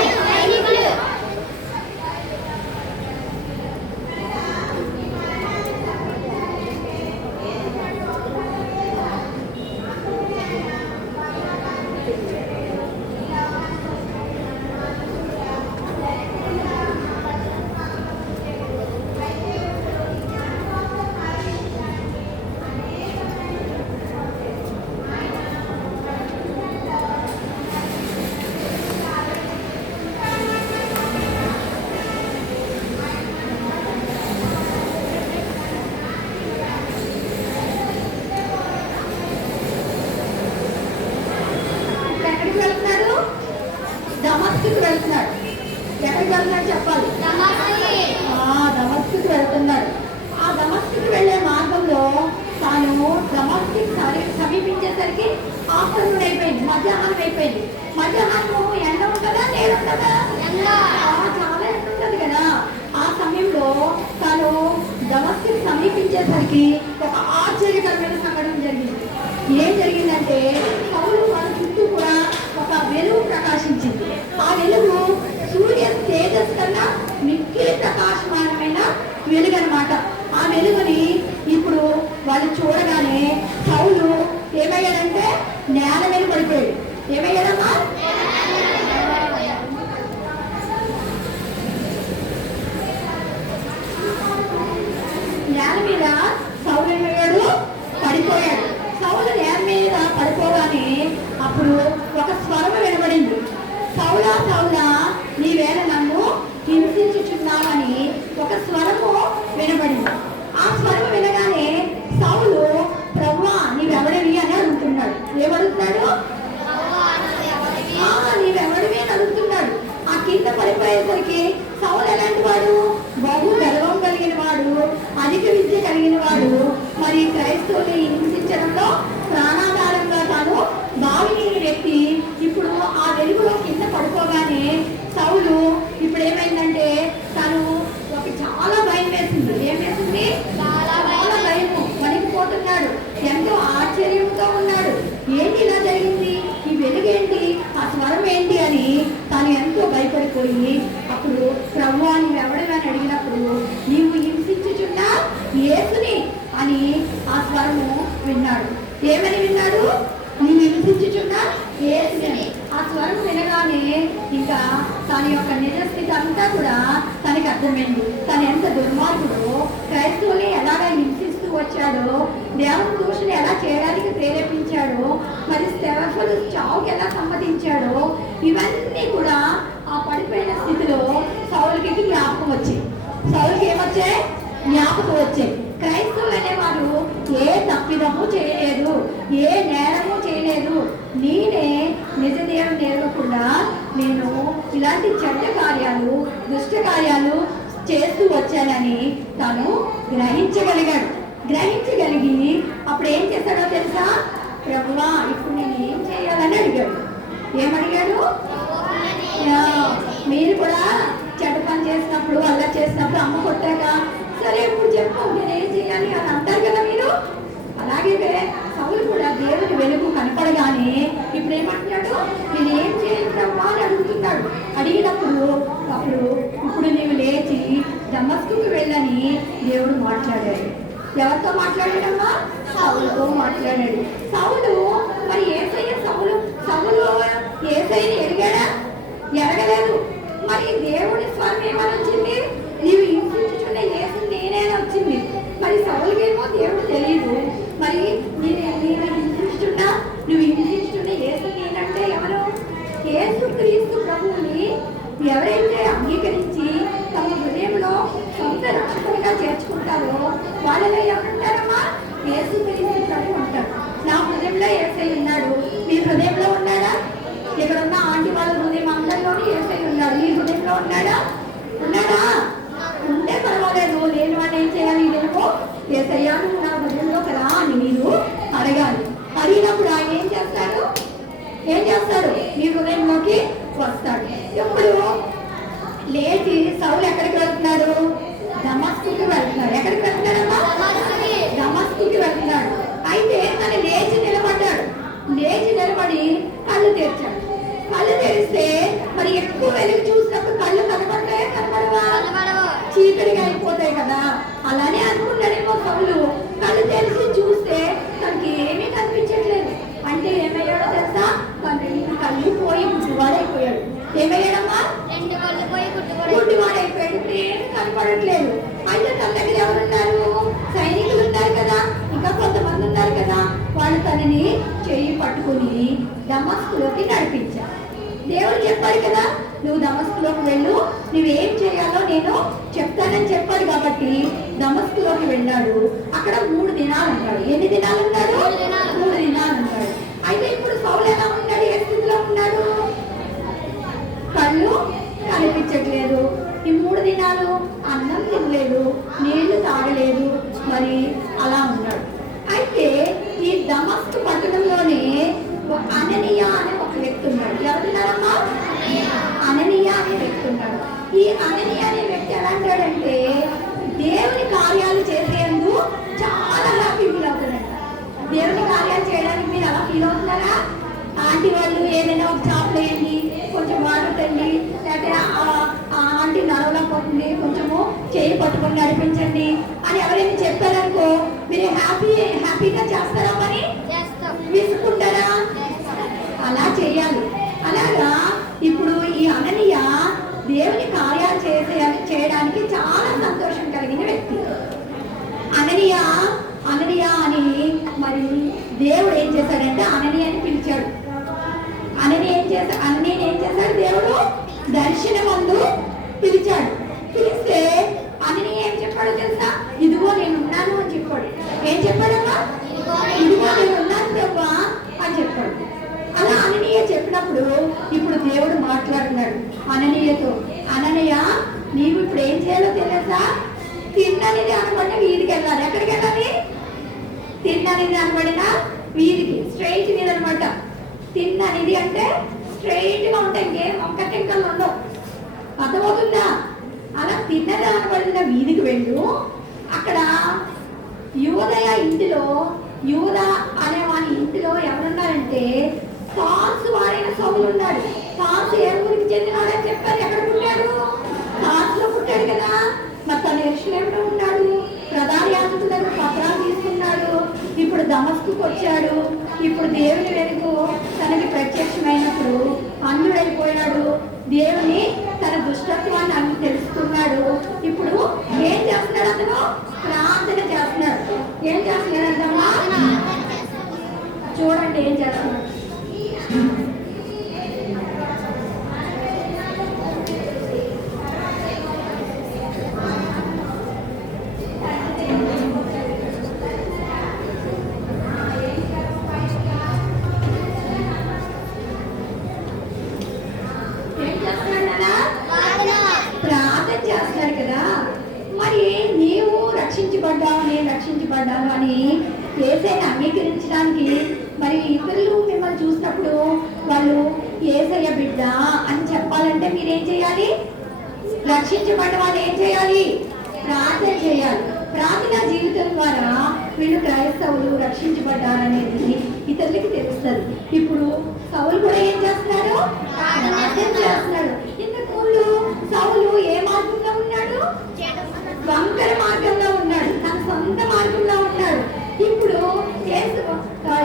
దమస్కుకి వెళ్తున్నాడు. ఎక్కడికి వెళ్తున్నాడు చెప్పాలి? దమస్కుకి వెళ్తున్నాడు. ఆ దమస్కుకి వెళ్ళే మార్గంలో తాను దమస్కుకి సమీపించేసరికి ఆఫ్టర్నూన్ అయిపోయింది, మధ్యాహ్నం అయిపోయింది. మధ్యాహ్నం ఎండ ఉంటుందా నీడ ఉంటుందా? చాలా ఎండ ఉంటుంది కదా. ఆ సమయంలో తాను దమస్కుకి సమీపించేసరికి ఒక ఆశ్చర్యకరమైన సంఘటన జరిగింది. ఏం జరిగిందంటే పౌలు వాళ్ళ చుట్టూ కూడా ఒక వెలుగు ప్రకాశించింది. ఆ వెలుగు సూర్య తేజస్ కన్నా మిక్కిలి ప్రకాశమానమైన వెలుగు అనమాట. ఆ వెలుగుని ఇప్పుడు వాళ్ళు చూడగానే సౌలు ఏమయ్యాడంటే నేల మీద పడిపోయాడు. ఏమయ్యాడమ్మా? నేల మీద సౌలు ఏమయ్యాడు? పడిపోయాడు. సౌలు నేల మీద పడిపోగానే అప్పుడు ఒక స్వరం వినబడింది. సౌలా సౌలా నీవేళ నన్ను హింసించుచున్నావని ఒక స్వరము వినబడింది. ఆ స్వరం వినగానే సౌలు ప్రభువా నీవెవడివి అని అడుగుతున్నాడు. ఏమడుగుతున్నాడు? నీవెవడివి అని అడుగుతున్నాడు. ఆ కింద పడిపోయేసరికి సౌలు ఎలాంటి వాడు? బహు గర్వం కలిగిన వాడు, అధిక విద్య కలిగిన వాడు. మరి క్రైస్తవుని హింసించడంలో ప్రాణాధారంగా తాను భావిని వ్యక్తి ఇప్పుడు ఆ వెళ్ళిపోయి అప్పుడు ప్రభువా నీవెవడని అడిగినప్పుడు నీవు హింసించుచున్న యేసుని అని ఆ స్వరము విన్నాడు. ఏమని విన్నాడు? నీవు హింసించుచున్న యేసుని. ఆ స్వరం వినగానే ఇంకా తన యొక్క నిజస్థితి అంతా కూడా తనకి అర్థమైంది. తను ఎంత దుర్మార్గుడో, క్రైస్తవుని ఎలాగ హింసిస్తూ వచ్చాడో, దేవుని దూషణ ఎలా చేయడానికి ప్రేరేపించాడో, మరి స్టెఫను చావుకి ఎలా సమ్మతించాడో, ఇవన్నీ కూడా ఆ పడిపోయిన స్థితిలో సౌలుకి జ్ఞాపకం వచ్చాయి. సౌలుకి ఏమొచ్చాయి? జ్ఞాపకం వచ్చాయి. క్రైస్తవులు అనేవారు ఏ తప్పిదము చేయలేదు, ఏ నేరము చేయలేదు. నేనే నిజ దేవుని ఎరగకుండా నేను ఇలాంటి చెడ్డ కార్యాలు, దుష్ట కార్యాలు చేస్తూ వచ్చానని తాను గ్రహించగలిగాడు. గ్రహించగలిగి అప్పుడు ఏం చేశాడో తెలుసా? ప్రభువా ఇప్పుడు నేను ఏం చేయాలని అడిగాడు. ఏమడిగాడు? మీరు కూడా చెడ్డ పని చేసినప్పుడు, అలా చేసినప్పుడు అమ్మ కొట్టాక సరే ఇప్పుడు చెప్పు నేనేం చేయాలి అని అంటారు కదా మీరు. అలాగే సౌలు కూడా దేవుని వెలుగు కనపడగానే ఇప్పుడు ఏమంటున్నాడు? నేనేం చేయాలమ్మా అని అడుగుతున్నాడు. అడిగినప్పుడు ఇప్పుడు నీవు లేచి దమస్కుకు వెళ్ళని దేవుడు మాట్లాడాడు. ఎవరితో మాట్లాడాడమ్మా? సౌలుతో మాట్లాడాడు. సౌలు మరి యేసయ్య సౌలు యేసయ్యని ఎరిగాడా? ఎరగలేదు. మరి దేవుడి స్వరం ఏమని వచ్చింది? నీవు హింసించుచున్న యేసు నేనే వచ్చింది. మరి సౌలుకేమో దేవుడు తెలియదు. మరి నువ్వు హింసించుచున్న యేసు నేనంటే ఎవరు? యేసు క్రీస్తు ప్రభువుని ఎవరైతే అంగీకరించి తమ హృదయంలో సొంత రక్షకునిగా చేర్చుకుంటారో వాళ్ళలో ఎవరుంటారమ్మా? యేసు క్రీస్తు ప్రభు అంటారు. నా హృదయంలో యేసయ్య ఉన్నాడు. మీ హృదయంలో ఉన్నాడా? ఇక్కడ ఉన్న ఆంటీ వాళ్ళ హృదయం అందరిలోనూ యేసయ్య ఉన్నాడు. మీ హృదయంలో ఉన్నాడా? ఉంటే పర్వాలేదు. లేని వాడు ఏం చేయాలి? నేను యేసయ్య నువ్వు నా హృదయంలో కదా అని మీరు అడగాలి. అడిగినప్పుడు ఆయన ఏం చేస్తాడు? మీ హృదయంలోకి వస్తాడు. ఇప్పుడు లేచి సౌలు ఎక్కడికి వెళ్తున్నాడు? దమస్కుకి వెళ్తున్నాడు. ఎక్కడికి వెళ్తున్నాడమ్మా? దమస్కుకి వెళ్తున్నాడు. అయితే తను లేచి నిలబడి కళ్ళు తెరిచాడు. కళ్ళు తెరిస్తే మరి ఎక్కువ వెలుగు చూసినప్పుడు కళ్ళు కనపడతాయా? కనపడవా? చీకటిగా అయిపోతాయి కదా. అలానే అనుకున్నాడేమో సౌలు. కళ్ళు తెరిచి చూస్తే తనకి ఏమీ కనిపించట్లేదు. అంటే ఏమయ్యాడో తెలుసా? తన కళ్ళు పోయి గుడ్డివాడైపోయాడు. ఏమయ్యాడమ్మా? గుడ్డివాడైపోయాడు. ఇప్పుడు ఏమి కనపడట్లేదు. అయితే తన దగ్గర ఎవరున్నారు? సైనికులు ఉన్నారు కదా, ఇంకా కొంతమంది ఉన్నారు కదా. వాళ్ళు తనని చెయ్యి పట్టుకుని దమస్కులోకి నడిపించారు. దేవుడు చెప్పాడు కదా, నువ్వు దమస్కులోకి వెళ్ళు, నువ్వేం చేయాలో నేను చెప్తానని చెప్పాడు. కాబట్టి దమస్కులోకి వెళ్ళాడు. అక్కడ 3 దినాలు ఉన్నాడు. ఎన్ని దినాలు ఉన్నాడు? 3 దినాలు ఉన్నాడు. అయితే ఇప్పుడు సౌలు ఎలా ఉన్నాడు? ఏ స్థితిలో ఉన్నాడు? కళ్ళు కనిపించట్లేదు. ఈ 3 దినాలు అన్నం తినలేదు, నీళ్లు తాగలేదు. మరి అలా ఉన్నాడు. అయితే ఈ దమస్కు పట్టణంలోనే అననీయ అనే ఒక వ్యక్తి ఉన్నాడు. ఎవరున్నారమ్మా? అననీయ అనే వ్యక్తి ఉన్నాడు. ఈ అననీయ అనే వ్యక్తి ఎలా అంటాడంటే దేవుని కార్యాలు చేసేందుకు చాలా హ్యాపీ ఫీల్ అవుతాడంట. దేవుని కార్యాలు చేయడానికి మీరు అలా ఫీల్ అవుతున్నారా? ఆంటీ వాళ్ళు ఏదైనా ఒక చాపలు వేయండి, కొంచెం వాటర్ తండి, లేకపోతే ఆంటీ నడవలేకపోతుంది, కొంచెము చేయి పట్టుకొని నడిపించండి అని ఎవరైనా చెప్పారనుకో మీరు హ్యాపీగా చేస్తారా? మరి విసుకుంటారా? అలా చేయాలి. అలాగా ఇప్పుడు ఈ అననీయ దేవుని కార్యాలు చేయడానికి చాలా సంతోషం కలిగిన వ్యక్తి. అననీయ అని మరి దేవుడు ఏం చేశాడంటే అననీయ అని పిలిచాడు. అననీయ ఏం చేశాడు? దేవుడు దర్శనమందు పిలిచాడు. పిలిస్తే అననీయ ఏం చెప్పాడు తెలుసా? ఇదిగో నేను ఉన్నాను అని చెప్పాడు. ఏం చెప్పాడమ్మా? ఇదిగో నేను ఉన్నాను ప్రభా అని చెప్పాడు. అలా అననీయ చెప్పినప్పుడు ఇప్పుడు దేవుడు మాట్లాడుతున్నాడు అననీయతో. అననీయ నీవు ఇప్పుడు ఏం చేయాలో తెలుసా? తిన్ననిది అనబడిన వీధికి వెళ్ళాలి. ఎక్కడికి వెళ్ళాలి? తిన్ననిది అనబడిన వీధికి, స్ట్రైట్ మీద అనమాట. తిన్ననిది అంటే స్ట్రైట్ గా ఉంటాయి, ఇంకేం వంక టెంకలు ఉండవు. అర్థమవుతుందా? అలా తిన్నది అనబడిన వీధికి వెళ్ళు. అక్కడ యూదయ ఇంటిలో, యూద అనే వాని ఇంటిలో ఎవరున్నారంటే తార్సు వాడైన సౌలు ఉన్నాడు. తార్సు ఏ ఊరికి చెందినాడని చెప్పారు. ఎక్కడ వచ్చాడు కదా, మరి తను యెరూషలేములో ఉన్నాడు, ప్రధాన యాజకుల దగ్గర పత్రాలు తీసుకున్నాడు, ఇప్పుడు దమస్కుకు వచ్చాడు. ఇప్పుడు దేవుని వెలుగు తనకి ప్రత్యక్షమైనప్పుడు అంధుడైపోయాడు. దేవుని తన దుష్టత్వాన్ని అన్ని తెలుసుకున్నాడు. ఇప్పుడు ఏం చేస్తున్నాడు? అతను ప్రార్థన చేస్తున్నాడు. ఏం చేస్తున్నాడంటమ్మా? చూడండి ఏం చేస్తున్నాడు. ప్రార్థన చేస్తున్నాడు కదా. మరి నీవు రక్షించబడ్డావు, నేను రక్షించబడ్డాను అని యేసయ్యని అంగీకరించడానికి మరి ఇతరులు మిమ్మల్ని చూసినప్పుడు వాళ్ళు యేసయ్య బిడ్డ అని చెప్పాలంటే మీరేం చేయాలి? రక్షించబడ్డ వాళ్ళు ఏం చేయాలి? ప్రార్థన చేయాలి. ప్రార్థన జీవితం ద్వారా వీళ్ళు క్రైస్తవులు రక్షించబడ్డారనేది ఇతరులకి తెలుస్తుంది. ఇప్పుడు సౌలు కూడా ఏం చేస్తున్నాడు? ప్రార్థన చేస్తున్నాడు. ఇంతకు ముందు సౌలు ఏ మార్గంలో ఉన్నాడు? వంకర మార్గంలో ఉన్నాడు, తన సొంత మార్గంలో ఉన్నాడు. ఇప్పుడు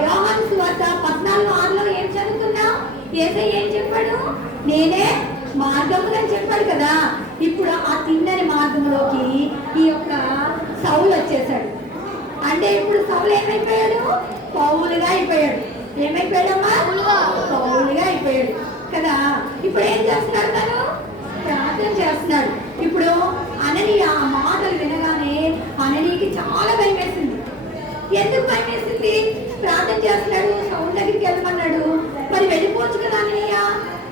యోహాను సువార్త 14:6లో ఏం చదువుతున్నాం? యేసయ్య ఏం చెప్పాడు? నేనే మార్గము అని చెప్పాడు కదా. ఇప్పుడు ఆ తిన్నని మార్గంలోకి ఈ యొక్క సౌలు వచ్చేసాడు. అంటే ఇప్పుడు సౌలు ఏమైపోయాడు? పౌలుగా అయిపోయాడు. ఏమైపోయాడమ్మా? పౌలుగా అయిపోయాడు కదా. ఇప్పుడు ఏం చేస్తున్నాడు? తను ప్రార్థన చేస్తున్నాడు. ఇప్పుడు అననీయ ఆ మాటలు వినగానే అననీయకి చాలా భయం వేసింది. ఎందుకు భయం వేసింది? ప్రార్థన చేస్తున్నాడు, సౌలు దగ్గరికి వెళ్ళమన్నాడు. మరి వెళ్ళిపోవచ్చు కదా అననీయ.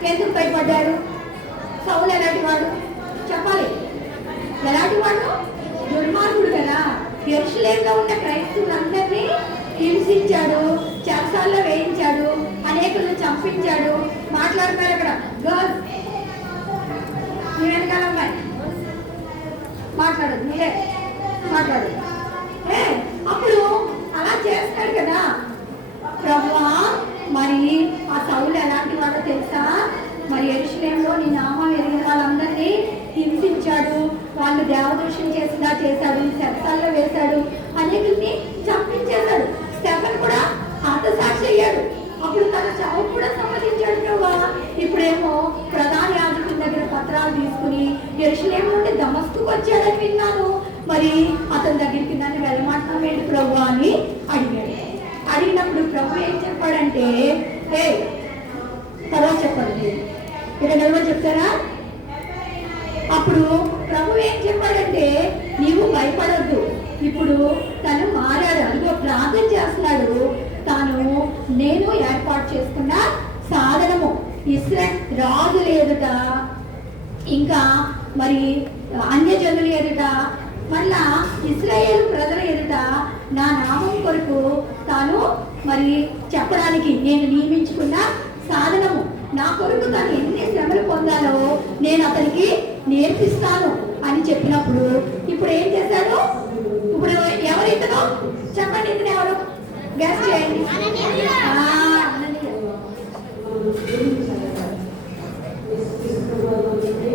ఎందుకు భయపడ్డాడు? సౌలు ఎలాంటి వాడు చెప్పాలి? ఎలాంటి వాడు? దుర్మార్గుడు కదా. యెరూషలేములో ఉన్న క్రైస్తవులందరినీ హింసించాడు, చెరసాల్లో వేయించాడు, అనేకులను చంపించాడు. మాట్లాడుతున్నారు అక్కడ. గర్ల్స్ నీ వెనకాల అమ్మాయి మాట్లాడదు, మీరే మాట్లాడు. అప్పుడు అలా చేస్తాడు కదా. ప్రభువా, మరి ఆ సౌలు ఎలాంటి వాడో తెలుసా? మరి యెరూషలేములో నీ నామం ఎరిగిన వాళ్ళందరినీ హింసించాడు, వాళ్ళు దేవదూషణ చేశాడు, చెరసాల్లో వేశాడు, అనేకుల్ని చంపించేశాడు. స్టెఫెన్ కూడా హతసాక్షి అయ్యాడు. అప్పుడు తన చావు కూడా సమ్మతించాడు ప్రభువా. ఇప్పుడేమో ప్రధాన యాజకుల దగ్గర పత్రాలు తీసుకుని యెరూషలేము నుండి దమస్కుకు వచ్చాడని విన్నాను. మరి అతని దగ్గరికి నన్ను వెళ్ళమంటున్నావు ఏంటి ప్రభువా అని అడిగాడు. అడిగినప్పుడు ప్రభు ఏం చెప్పాడంటే, తర్వాత చెప్పండి, ఇక్కడ నిలబడి చెప్తారా? అప్పుడు ప్రభు ఏం చెప్పాడంటే, నీవు భయపడద్దు. ఇప్పుడు తను మారాడు, అదిగో ప్రార్థన చేస్తున్నాడు. తాను నేను ఏర్పాటు చేసుకున్న సాధనము ఇశ్రాయేలు రాజుల ఎదుట, ఇంకా మరి అన్యజనుల ఎదుట, మళ్ళా ఇశ్రాయేలు ప్రజల ఎదుట నా నామం కొరకు తాను మరి చెప్పడానికి నేను నియమించుకున్న సాధనము, నా కొరకు తాను ఎన్ని శ్రమలు పొందాలో నేను అతనికి నేర్పిస్తాను అని చెప్పినప్పుడు ఇప్పుడు ఏం చేశాడు? ఇప్పుడు ఎవరు ఇతను చెప్పండి, ఇతను ఎవరు? గెస్ చేయండి.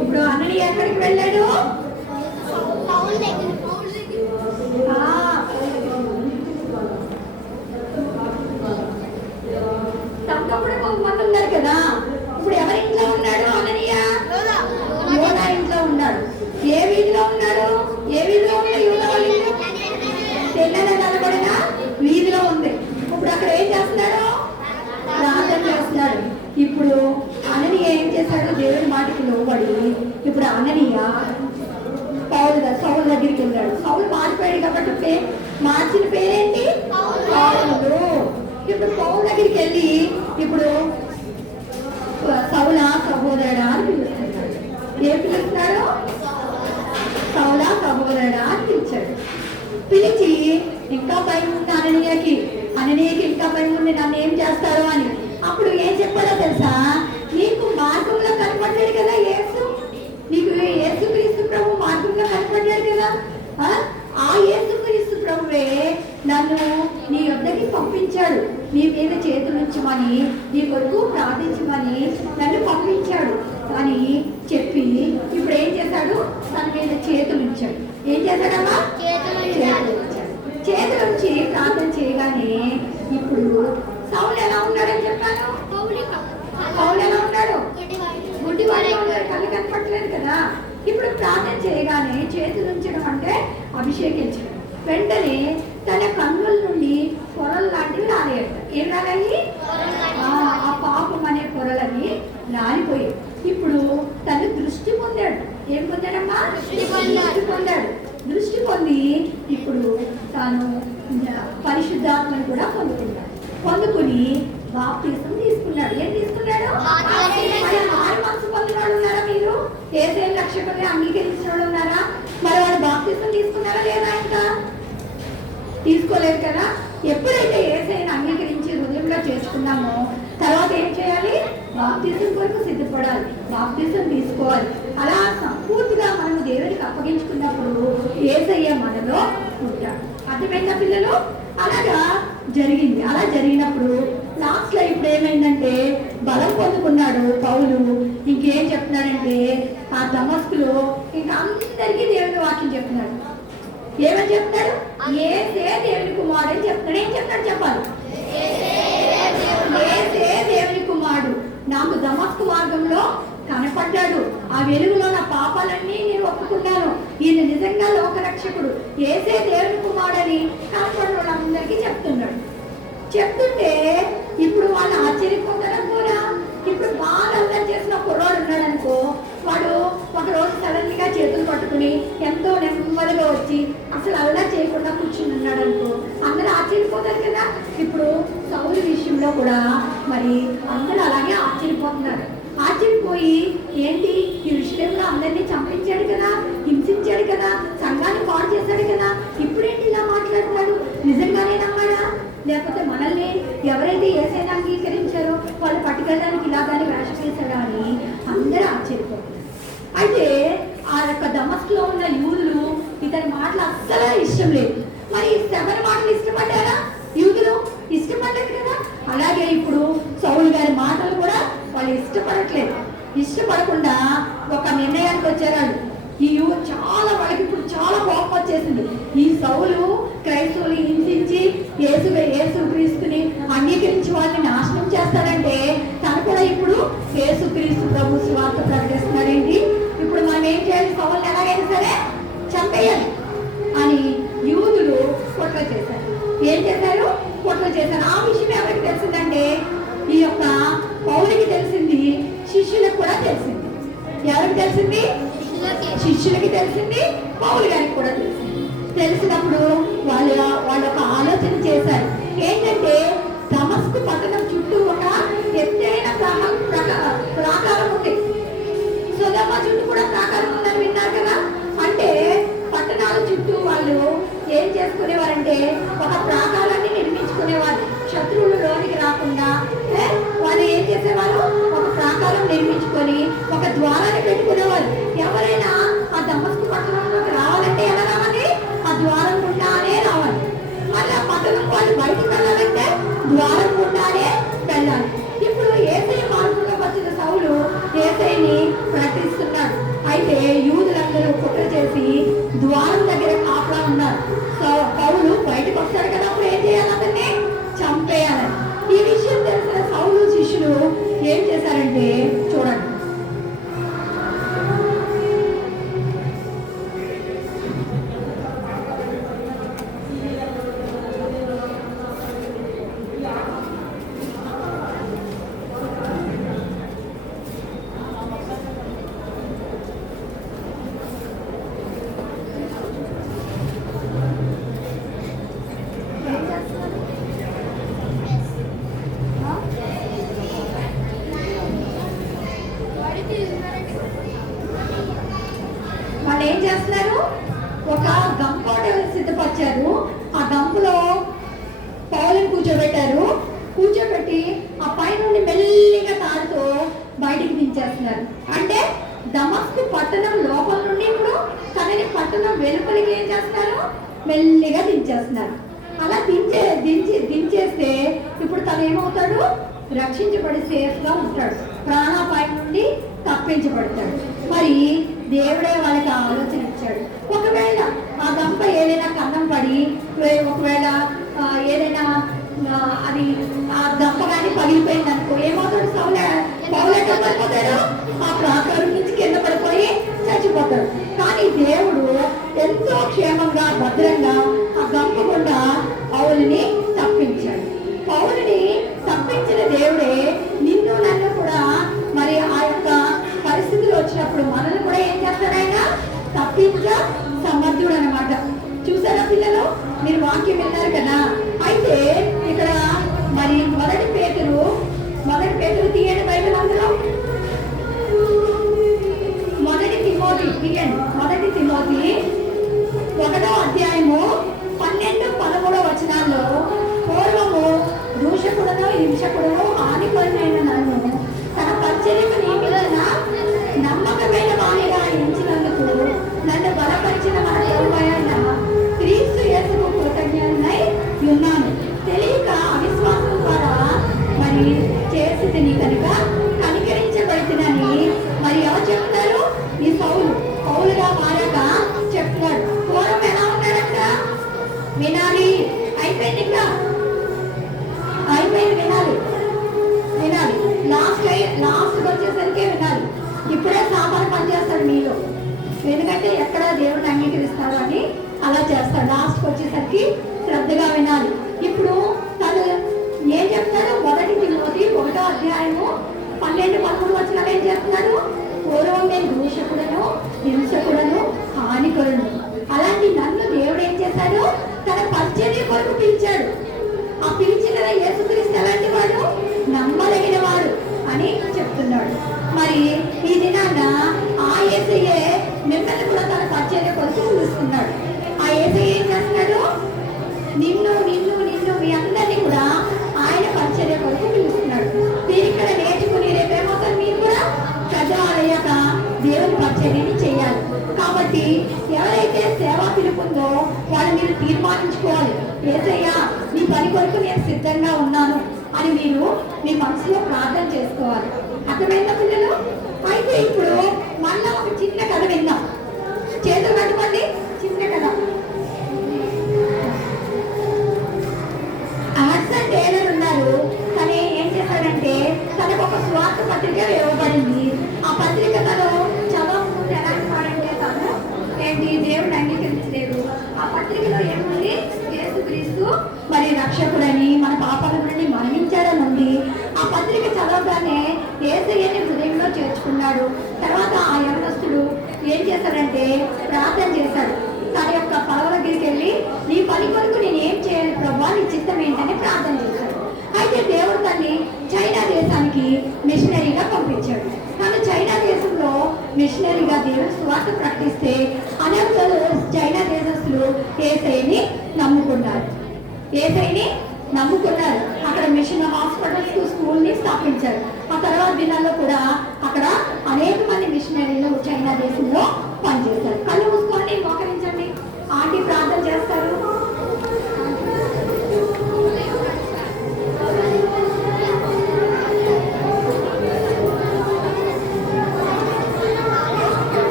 ఇప్పుడు అననీయ ఎక్కడికి వెళ్ళాడు? తనతో కూడా కొంతమంది ఉన్నారు కదా. ఇప్పుడు ఎవరి ఇంట్లో ఉన్నాడు? అననీయ యోధా ఇంట్లో ఉన్నాడు. ఏ వీధిలో ఉన్నాడు? ఏ వీధిలో ఉంది యోధా వాళ్ళ ఇల్లు? తెల్లన కనబడిన వీధిలో ఉంది. ఇప్పుడు అక్కడ ఏం చేస్తున్నాడు? ప్రార్థన చేస్తున్నాడు. ఇప్పుడు అననీయ ఏం చేశాడు? దేవుడి మాటకి లోబడి ఇప్పుడు అననీయ సౌలు దగ్గరికి వెళ్ళాడు. సౌలు మారిపోయాడు కాబట్టి మార్చిన పేరేంటి? పౌలు. ఇప్పుడు పౌలు దగ్గరికి వెళ్ళి ఇప్పుడు సౌలా సహోదరుడా అని పిలుస్తున్నాడు. ఏం పిలుస్తున్నాడు? సౌలా సహోదరుడా అని పిలిచాడు. పిలిచి ఇంకా భయం ఉంది అననీయకి ఇంకా భయం ఉంది, నన్ను ఏం చేస్తారు అని. అప్పుడు ఏం చెప్పాడో తెలుసా? నీకు మార్గంలో కనపడ్డాడు కదా యేసు, నీకు యేసుక్రీస్తు ప్రభు మార్గంలో కనపడ్డాడు కదా. ఆ యేసుక్రీస్తు ప్రభువే నన్ను నీ యొద్దకి పంపించాడు, నీ మీద చేతులు ఉంచమని, నీ కొరకు ప్రార్థించమని నన్ను పంపించాడు అని చెప్పి ఇప్పుడు ఏం చేశాడు? తన మీద చేశాడమ్మా? చేతులు ఉంచాడు. చేతులు ఉంచి ప్రార్థన చేయగానే ఇప్పుడు సౌలు ఎలా ఉన్నాడని చెప్పాను? సౌలు ఎలా ఉన్నాడు? గుడ్డివాడిగా ఉన్నాడు, కళ్ళు కనపడలేదు కదా. ఇప్పుడు ప్రార్థన చేయగానే చేతులు ఉంచడం అంటే అభిషేకించడం. వెంటనే తన కన్నుల నుండి పొరలు లాంటివి రాలేట. ఏం రాలి? ఆ పాపం అనే పొరలని రాలిపోయాయి. ఇప్పుడు తను దృష్టి పొందాడు. ఏం పొందాడమ్మా? దృష్టి పొందాడు. దృష్టి పొంది ఇప్పుడు తాను పరిశుద్ధాత్మను కూడా పొందుకున్నాడు. పొందుకుని బాప్తిసం తీసుకున్నాడు. ఏం తీసుకున్నాడు? మారు మనసు పొందిన వాళ్ళు ఉన్నారా? మీరు యేసయ్య రక్షకుడిగా అంగీకరించిన వాళ్ళు ఉన్నారా? మరి వాళ్ళు బాప్తిసం తీసుకున్నారా లేదా? ఇంకా తీసుకోలేదు కదా. ఎప్పుడైతే యేసయ్యను అంగీకరించి హృదయంలో చేసుకున్నామో తర్వాత ఏం చేయాలి? బాప్తిసం కొరకు సిద్ధపడాలి, బాప్తిసం తీసుకోవాలి. అలా సంపూర్తిగా మనం దేవునికి అప్పగించుకున్నప్పుడు యేసయ్య మనలో ఉంటాడు. అర్థమైందా పిల్లలు? అలాగా జరిగింది. అలా జరిగినప్పుడు లాస్ట్ లో ఇప్పుడు ఏమైందంటే బలం పొందుకున్నాడు పౌలు. ఇంకేం చెప్తున్నాడంటే ఆ దమస్కులో ఇంకా అందరికీ దేవుని వాక్యం చెప్తున్నాడు. ఏమని చెప్తాడు? యేసే దేవుని కుమారుడు అని చెప్తాడు. ఏం చెప్తాడు చెప్పాలి? యేసే దేవుని కుమారుడు నాకు దమస్కు మార్గంలో కనపడ్డాడు. ఆ వెలుగులో నా పాపాలన్నీ నేను ఒప్పుకున్నాను. ఈయన నిజంగా లోకరక్షకుడు, యేసే దేవుని కుమారుడని కనపడిన వాళ్ళందరికీ చెప్తున్నాడు. చెప్తుంటే ఇప్పుడు వాళ్ళు ఆశ్చర్యపోతారు కూడా. ఇప్పుడు బాగా అల్లరి చేసిన కుర్రాడు ఉన్నాడు అనుకో, వాడు ఒకరోజు సడన్ గా చేతులు పట్టుకుని ఎంతో నెమ్మదిగా వచ్చి అసలు అల్లరి చేయకుండా కూర్చుని ఉన్నాడు అనుకో, అందరూ ఆశ్చర్యపోతారు కదా. ఇప్పుడు సౌలు విషయంలో కూడా మరి అందరూ అలాగే ఆశ్చర్యపోతున్నారు. ఆశ్చర్యపోయి ఏంటి ఈ విషయంలో అందరినీ చంపించాడు కదా, హింసించాడు కదా, సంఘాన్ని పాడు చేశాడు కదా, ఇప్పుడేంటి ఇలా మాట్లాడుతున్నాడు? నిజంగానే నమ్మాడా? లేకపోతే మనల్ని ఎవరైతే యేసయ్యను అంగీకరించారో వాళ్ళు పట్టుకెళ్ళడానికి ఇలాగానే వేషం వేశాడా అని అందరూ ఆశ్చర్యపోతారు. అయితే ఆ యొక్క దమస్కులో ఉన్న యూదులు ఇతని మాటలు అస్సలు ఇష్టం లేదు. మరి శబరి మాటలు ఇష్టపడ్డారా? యూదులు ఇష్టపడలేదు కదా. అలాగే ఇప్పుడు సౌలు గారి మాటలు కూడా వాళ్ళు ఇష్టపడట్లేదు. ఇష్టపడకుండా ఒక నిర్ణయానికి వచ్చారు. ఈ చాలా వాళ్ళకి ఇప్పుడు చాలా కోపం వచ్చేసింది. ఈ సౌలు క్రైస్తవులు హింసించి యేసు క్రీస్తుని అంగీకరించి వాళ్ళని నాశనం చేస్తారంటే తను కూడా ఇప్పుడు యేసు క్రీస్తు ప్రభు సువార్త ప్రకటిస్తున్నాడేంటి? ఇప్పుడు మనం ఏం చేయాలి? సౌలుని ఎలాగైనా సరే చంపేయాలి అని యూదులు కుట్ర చేశారు. ఏం చేశారు? కుట్ర చేశారు. ఆ విషయం ఎవరికి తెలిసిందంటే ఈ యొక్క పౌలుకి తెలిసింది, శిష్యులకు కూడా తెలిసింది. ఎవరికి తెలిసింది? శిష్యులకి తెలిసింది, పౌలు గారికి కూడా తెలిసింది. తెలిసినప్పుడు వాళ్ళు ఒక ఆలోచన చేశారు. ఏంటంటే దమస్కు పట్టణం చుట్టూ ఒక ఎత్తైన ప్రాకారం ఉంది. సొదొమ చుట్టూ కూడా ప్రాకారం ఉందని విన్నారు కదా. అంటే పట్టణాల చుట్టూ వాళ్ళు ఏం చేసుకునేవారంటే ఒక ప్రాకారాన్ని నిర్మించుకునేవారు. శత్రువులు లోనికి రాకుండా వాళ్ళు ఏం చేసేవారు? ఒక ప్రాకారం నిర్మించుకొని ఒక ద్వారాన్ని పెట్టుకునేవారు. ఎవరైనా ఆ దమస్కు పట్టణంలోకి రావాలంటే ఎలా రావాలి? ఆ ద్వారం గుండానే రావాలి. మళ్ళీ ఆ పట్టణం వాళ్ళు బయటకు వెళ్ళాలంటే ద్వారం గుండానే వెళ్ళాలి. ఇప్పుడు యేసయ్య మార్గంలోకి వచ్చిన సౌలు యేసయ్యని ప్రకటిస్తున్నాడు. అయితే యూదులందరూ కుట్ర చేసి ద్వారం దగ్గర కాపలా ఉన్నారు. సో పౌలు బయటకు వస్తాడు కదా, అప్పుడు ఏం చేయాలి? అతన్ని చంపేయాలని. ఈ విషయం తెలిసిన సౌలు శిష్యులు ఏం చేశారంటే చూడండి. వాళ్ళు ఏం చేస్తున్నారు? ఒక గంప సిద్ధపరిచారు. ఆ గంపలో పౌలుని కూర్చోబెట్టారు. కూర్చోబెట్టి ఆ పై నుండి మెల్లిగా తాడుతో బయటికి దించేస్తున్నారు. అంటే దమస్కు పట్టణం లోపల నుండి ఇప్పుడు తనని పట్టణం వెలుపలికి ఏం చేస్తున్నారు? మెల్లిగా దించేస్తున్నారు. అలా దించేస్తే ఇప్పుడు తను ఏమవుతాడు? రక్షించబడి సేఫ్ గా ఉంటాడు, ప్రాణాపాయం నుండి తప్పించబడతాడు. మరి దేవుడే వాళ్ళకి ఆ ఆలోచన ఇచ్చాడు. ఒకవేళ ఆ గంప ఏదైనా కన్నం పడి ఒకవేళ ఏదైనా అది ఆ గంప కానీ పగిలిపోయింది అనుకో, ఏమవుతాడు? పౌలెట పడిపోతాడు, ఆ ప్రాకారం నుంచి కింద పడిపోయి చచ్చిపోతాడు. కానీ దేవుడు ఎంతో క్షేమంగా భద్రంగా ఆ గంప గుండా పౌలుని తప్పించాడు. పౌలుని తప్పించిన దేవుడే నిన్ను నన్ను కూడా మరి ఆ యొక్క పరిస్థితులు వచ్చినప్పుడు మనల్ని కూడా ఏం చేస్తాడు? ఆయన తప్పించ సమర్థుడు అనమాట. చూసారా పిల్లలు, మీరు వాక్యం విన్నారు కదా. అయితే ఇక్కడ మరి మొదటి పేతురు తీయండి బైబిల్, అందులో మొదటి తిమోతి తీయండి. మొదటి తిమోతి 1వ అధ్యాయము 12-13 వచనాల్లో, పూర్వము దూషకుడును హింసకుడును హానికరమైన నన్ను తన పరిచర్యకు నియమించిన నమ్మకమైన వాణిగా ఎంచినందుకు నన్ను బలపరిచిన మన ప్రభువైన క్రీస్తు యేసుకు కృతజ్ఞుడనై ఉన్నాను. తెలియక అవిశ్వాసం ద్వారా మరి చేసితిని కనుక కనికరించబడుతుందని మరి ఎవరు చెప్తారు? ఈ పౌలుగా మారాక చెప్తాడు. పూర్వం ఎలా ఉన్నాడంట? వినాలి, అయిపోయింది, ఇంకా అయిపోయింది, వినాలి లాస్ట్ వచ్చేసరికి వినాలి. ఇప్పుడే సామాను పనిచేస్తాడు మీలో, ఎందుకంటే ఎక్కడ దేవుడిని అంగీకరిస్తాడు అని అలా చేస్తాడు. లాస్ట్కి వచ్చేసరికి శ్రద్ధగా వినాలి. ఇప్పుడు తను ఏం చెప్తాడు? మొదటి తిమోతి 1వ అధ్యాయము 12-13 వచనాలు ఏం చెప్తున్నాడు? పూర్వం నేను దూషకుడను హింసకుడను హానికరుడు, అలాంటి నన్ను దేవుడు ఏం చేశాడు? తన పరిచర్య కొరకు పిలిచాడు. ఆ పిలిచిన యేసుక్రీస్తు ఎలాంటి వాడు? నమ్మదగిన వాడు అని చెప్తున్నాడు. మరి ఈ దినాన ఆ యేసయ్యే మిమ్మల్ని కూడా తన పరిచర్య కొరకు పిలుస్తున్నాడు. ఆ యేసయ్య ఏం చేస్తున్నాడు? నిన్ను మీ అందరినీ కూడా ఆయన పరిచర్య కొరకు పిలుస్తున్నాడు. మీరు ఇక్కడ నేర్చుకుని రేపేమవుతారు? మీరు కూడా పెద్దవాళ్ళయ్యాక దేవుని పరిచర్యని చేయాలి. కాబట్టి ఎవరైతే సేవా పిలుపుందో వాళ్ళు మీరు తీర్మానించుకోవాలి. యేసయ్య నీ పని కొరకు నేను సిద్ధంగా ఉన్నాను అని మీరు మీ మనసులో ప్రార్థన చేసుకోవాలి. అర్థమైందా పిల్లలు? అయితే ఇప్పుడు మళ్ళా ఒక చిన్న కథ విందాం. చేతులు కట్టుకోండి. చిన్న కథ. హడ్సన్ టేలర్ ఉన్నారు. తను ఏం చేశాడంటే తనకు ఒక స్వార్థ పత్రిక ఇవ్వబడింది. ఆ పత్రిక తను చదవకుండా ఎలాంటి వాడంటే తను ఏంటి దేవుడిని అంగీకరించలేదు. ఆ పత్రికలో ఏముంది? యేసుక్రీస్తు మరి రక్షకుడని, మన పాపాల నుండి మరణించాడని ఉంది. ఆ పత్రిక చదవగానే యేసయ్యని హృదయంలో చేర్చుకున్నాడు. తర్వాత ఆ యవనస్తుడు ఏం చేశాడంటే ప్రార్థన చేశాడు. తన యొక్క పడవ దగ్గరికి వెళ్ళి నీ పని కొరకు నేను ఏం చేయాలి ప్రభువా, నీ చిత్తం ఏంటని ప్రార్థన చేశాడు. అయితే దేవుడు తన్ని చైనా దేశానికి మిషనరీగా పంపించాడు. తను చైనా దేశంలో మిషనరీగా దేవుడు సువార్త ప్రకటిస్తే అనేక చైనా దేశస్తులు యేసయ్యని నమ్ముకున్నారు. అక్కడ మిషన్ హాస్పిటల్స్ స్కూల్ని స్థాపించారు. ఆ తర్వాత దినాల్లో కూడా అక్కడ అనేక మంది మిషనరీలు చైనా దేశంలో పనిచేస్తారు. కళ్ళు మూసుకోండి, మోకరించండి. ఆంటీ ప్రార్థన చేస్తారు.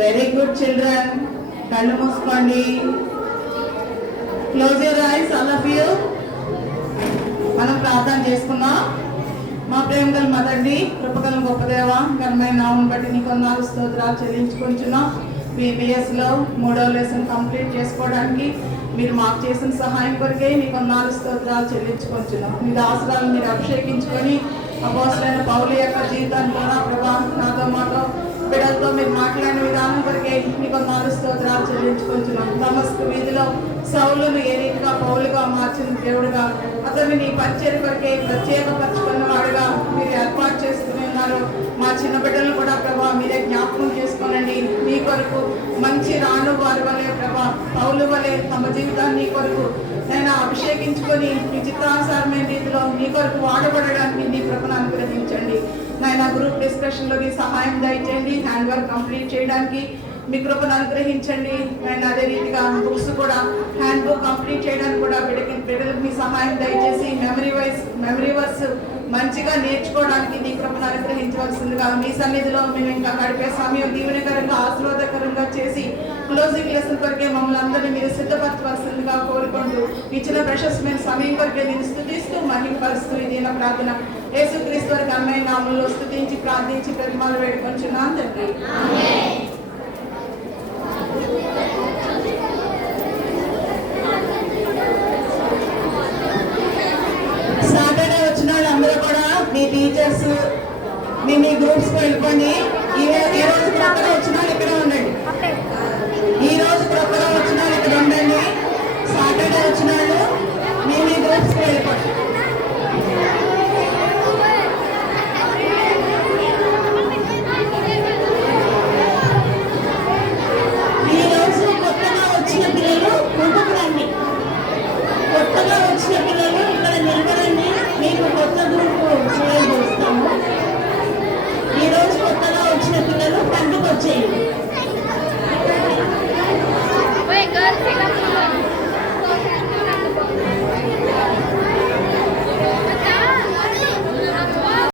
Very good children. కళ్ళు మూసుకోండి. Close your eyes all of you. మనం ప్రార్థన చేసుకుందాం. మా ప్రేమ గల మదండి, కృపగల గొప్ప దేవ, ఘనమైన నామం బట్టి నీకు వందనాలు స్తోత్రాలు చెల్లించుకుంటున్నాం. బీబీఎస్లో 3వ లెసన్ కంప్లీట్ చేసుకోవడానికి మీరు మాకు చేసిన సహాయం కొరికే నీకు వందనాలు స్తోత్రాలు చెల్లించుకుంటున్నాం. మీ దాసరాలు మీరు అభిషేకించుకొని అపోస్తలులైన పౌలు యొక్క జీవితాన్ని కూడా ప్రభా నాతో మాతో బిడ్డలతో మీరు మాట్లాడిన విధానం కొరకే మీకు 4 స్తోత్రాలు చెల్లించుకుంటున్నాం. దమస్కు వీధిలో సౌలును ఏ రీతిగా పౌలుగా మార్చిన దేవుడుగా, అతన్ని నీ పరిచయం కొరకే ప్రత్యేకపరచుకున్న వాడుగా మీరు ఏర్పాటు చేసుకుని ఉన్నారు. మా చిన్న బిడ్డలను కూడా ప్రభా మీరే జ్ఞాపకం చేసుకోనండి. మీ కొరకు మంచి రాను వారి వలె ప్రభా పౌలు వలె తమ జీవితాన్ని నీ కొరకు నేను అభిషేకించుకొని మీ చిత్తానుసారమైన రీతిలో మీ కొరకు వాడబడడానికి నీ కృపను అనుగ్రహించండి. నాయన గ్రూప్ డిస్కషన్లోకి సహాయం దయచేయండి. హ్యాండ్ వర్క్ కంప్లీట్ చేయడానికి మీ కృపను అనుగ్రహించండి. నేను అదే రీతిగా బుక్స్ కూడా హ్యాండ్ బుక్ కంప్లీట్ చేయడానికి కూడా బిడ్డలకు మీ సహాయం దయచేసి మెమరీ వర్స్ మంచిగా నేర్చుకోవడానికి నీ కృపను అనుగ్రహించవలసిందిగా మీ సన్నిధిలో మేము ఇంకా గడిపే సమయం దీవెనకరంగా ఆశీర్వాదకరంగా చేసి క్లోజింగ్ లెసన్ కొరకే మమ్మల్ని అందరినీ మీరు సిద్ధపరచవలసిందిగా కోరుకుంటూ ఇచ్చిన ప్రశస్తమైన సమయం కొరకే నేను స్తుతిస్తూ మహిమపరుస్తూ ఇది నా ప్రార్థన యేసుక్రీస్తు వారి ఘనమైన నామములో స్తుతించి ప్రార్థించి ప్రతిమాలు వేడుకొంచున్నాను తండ్రి.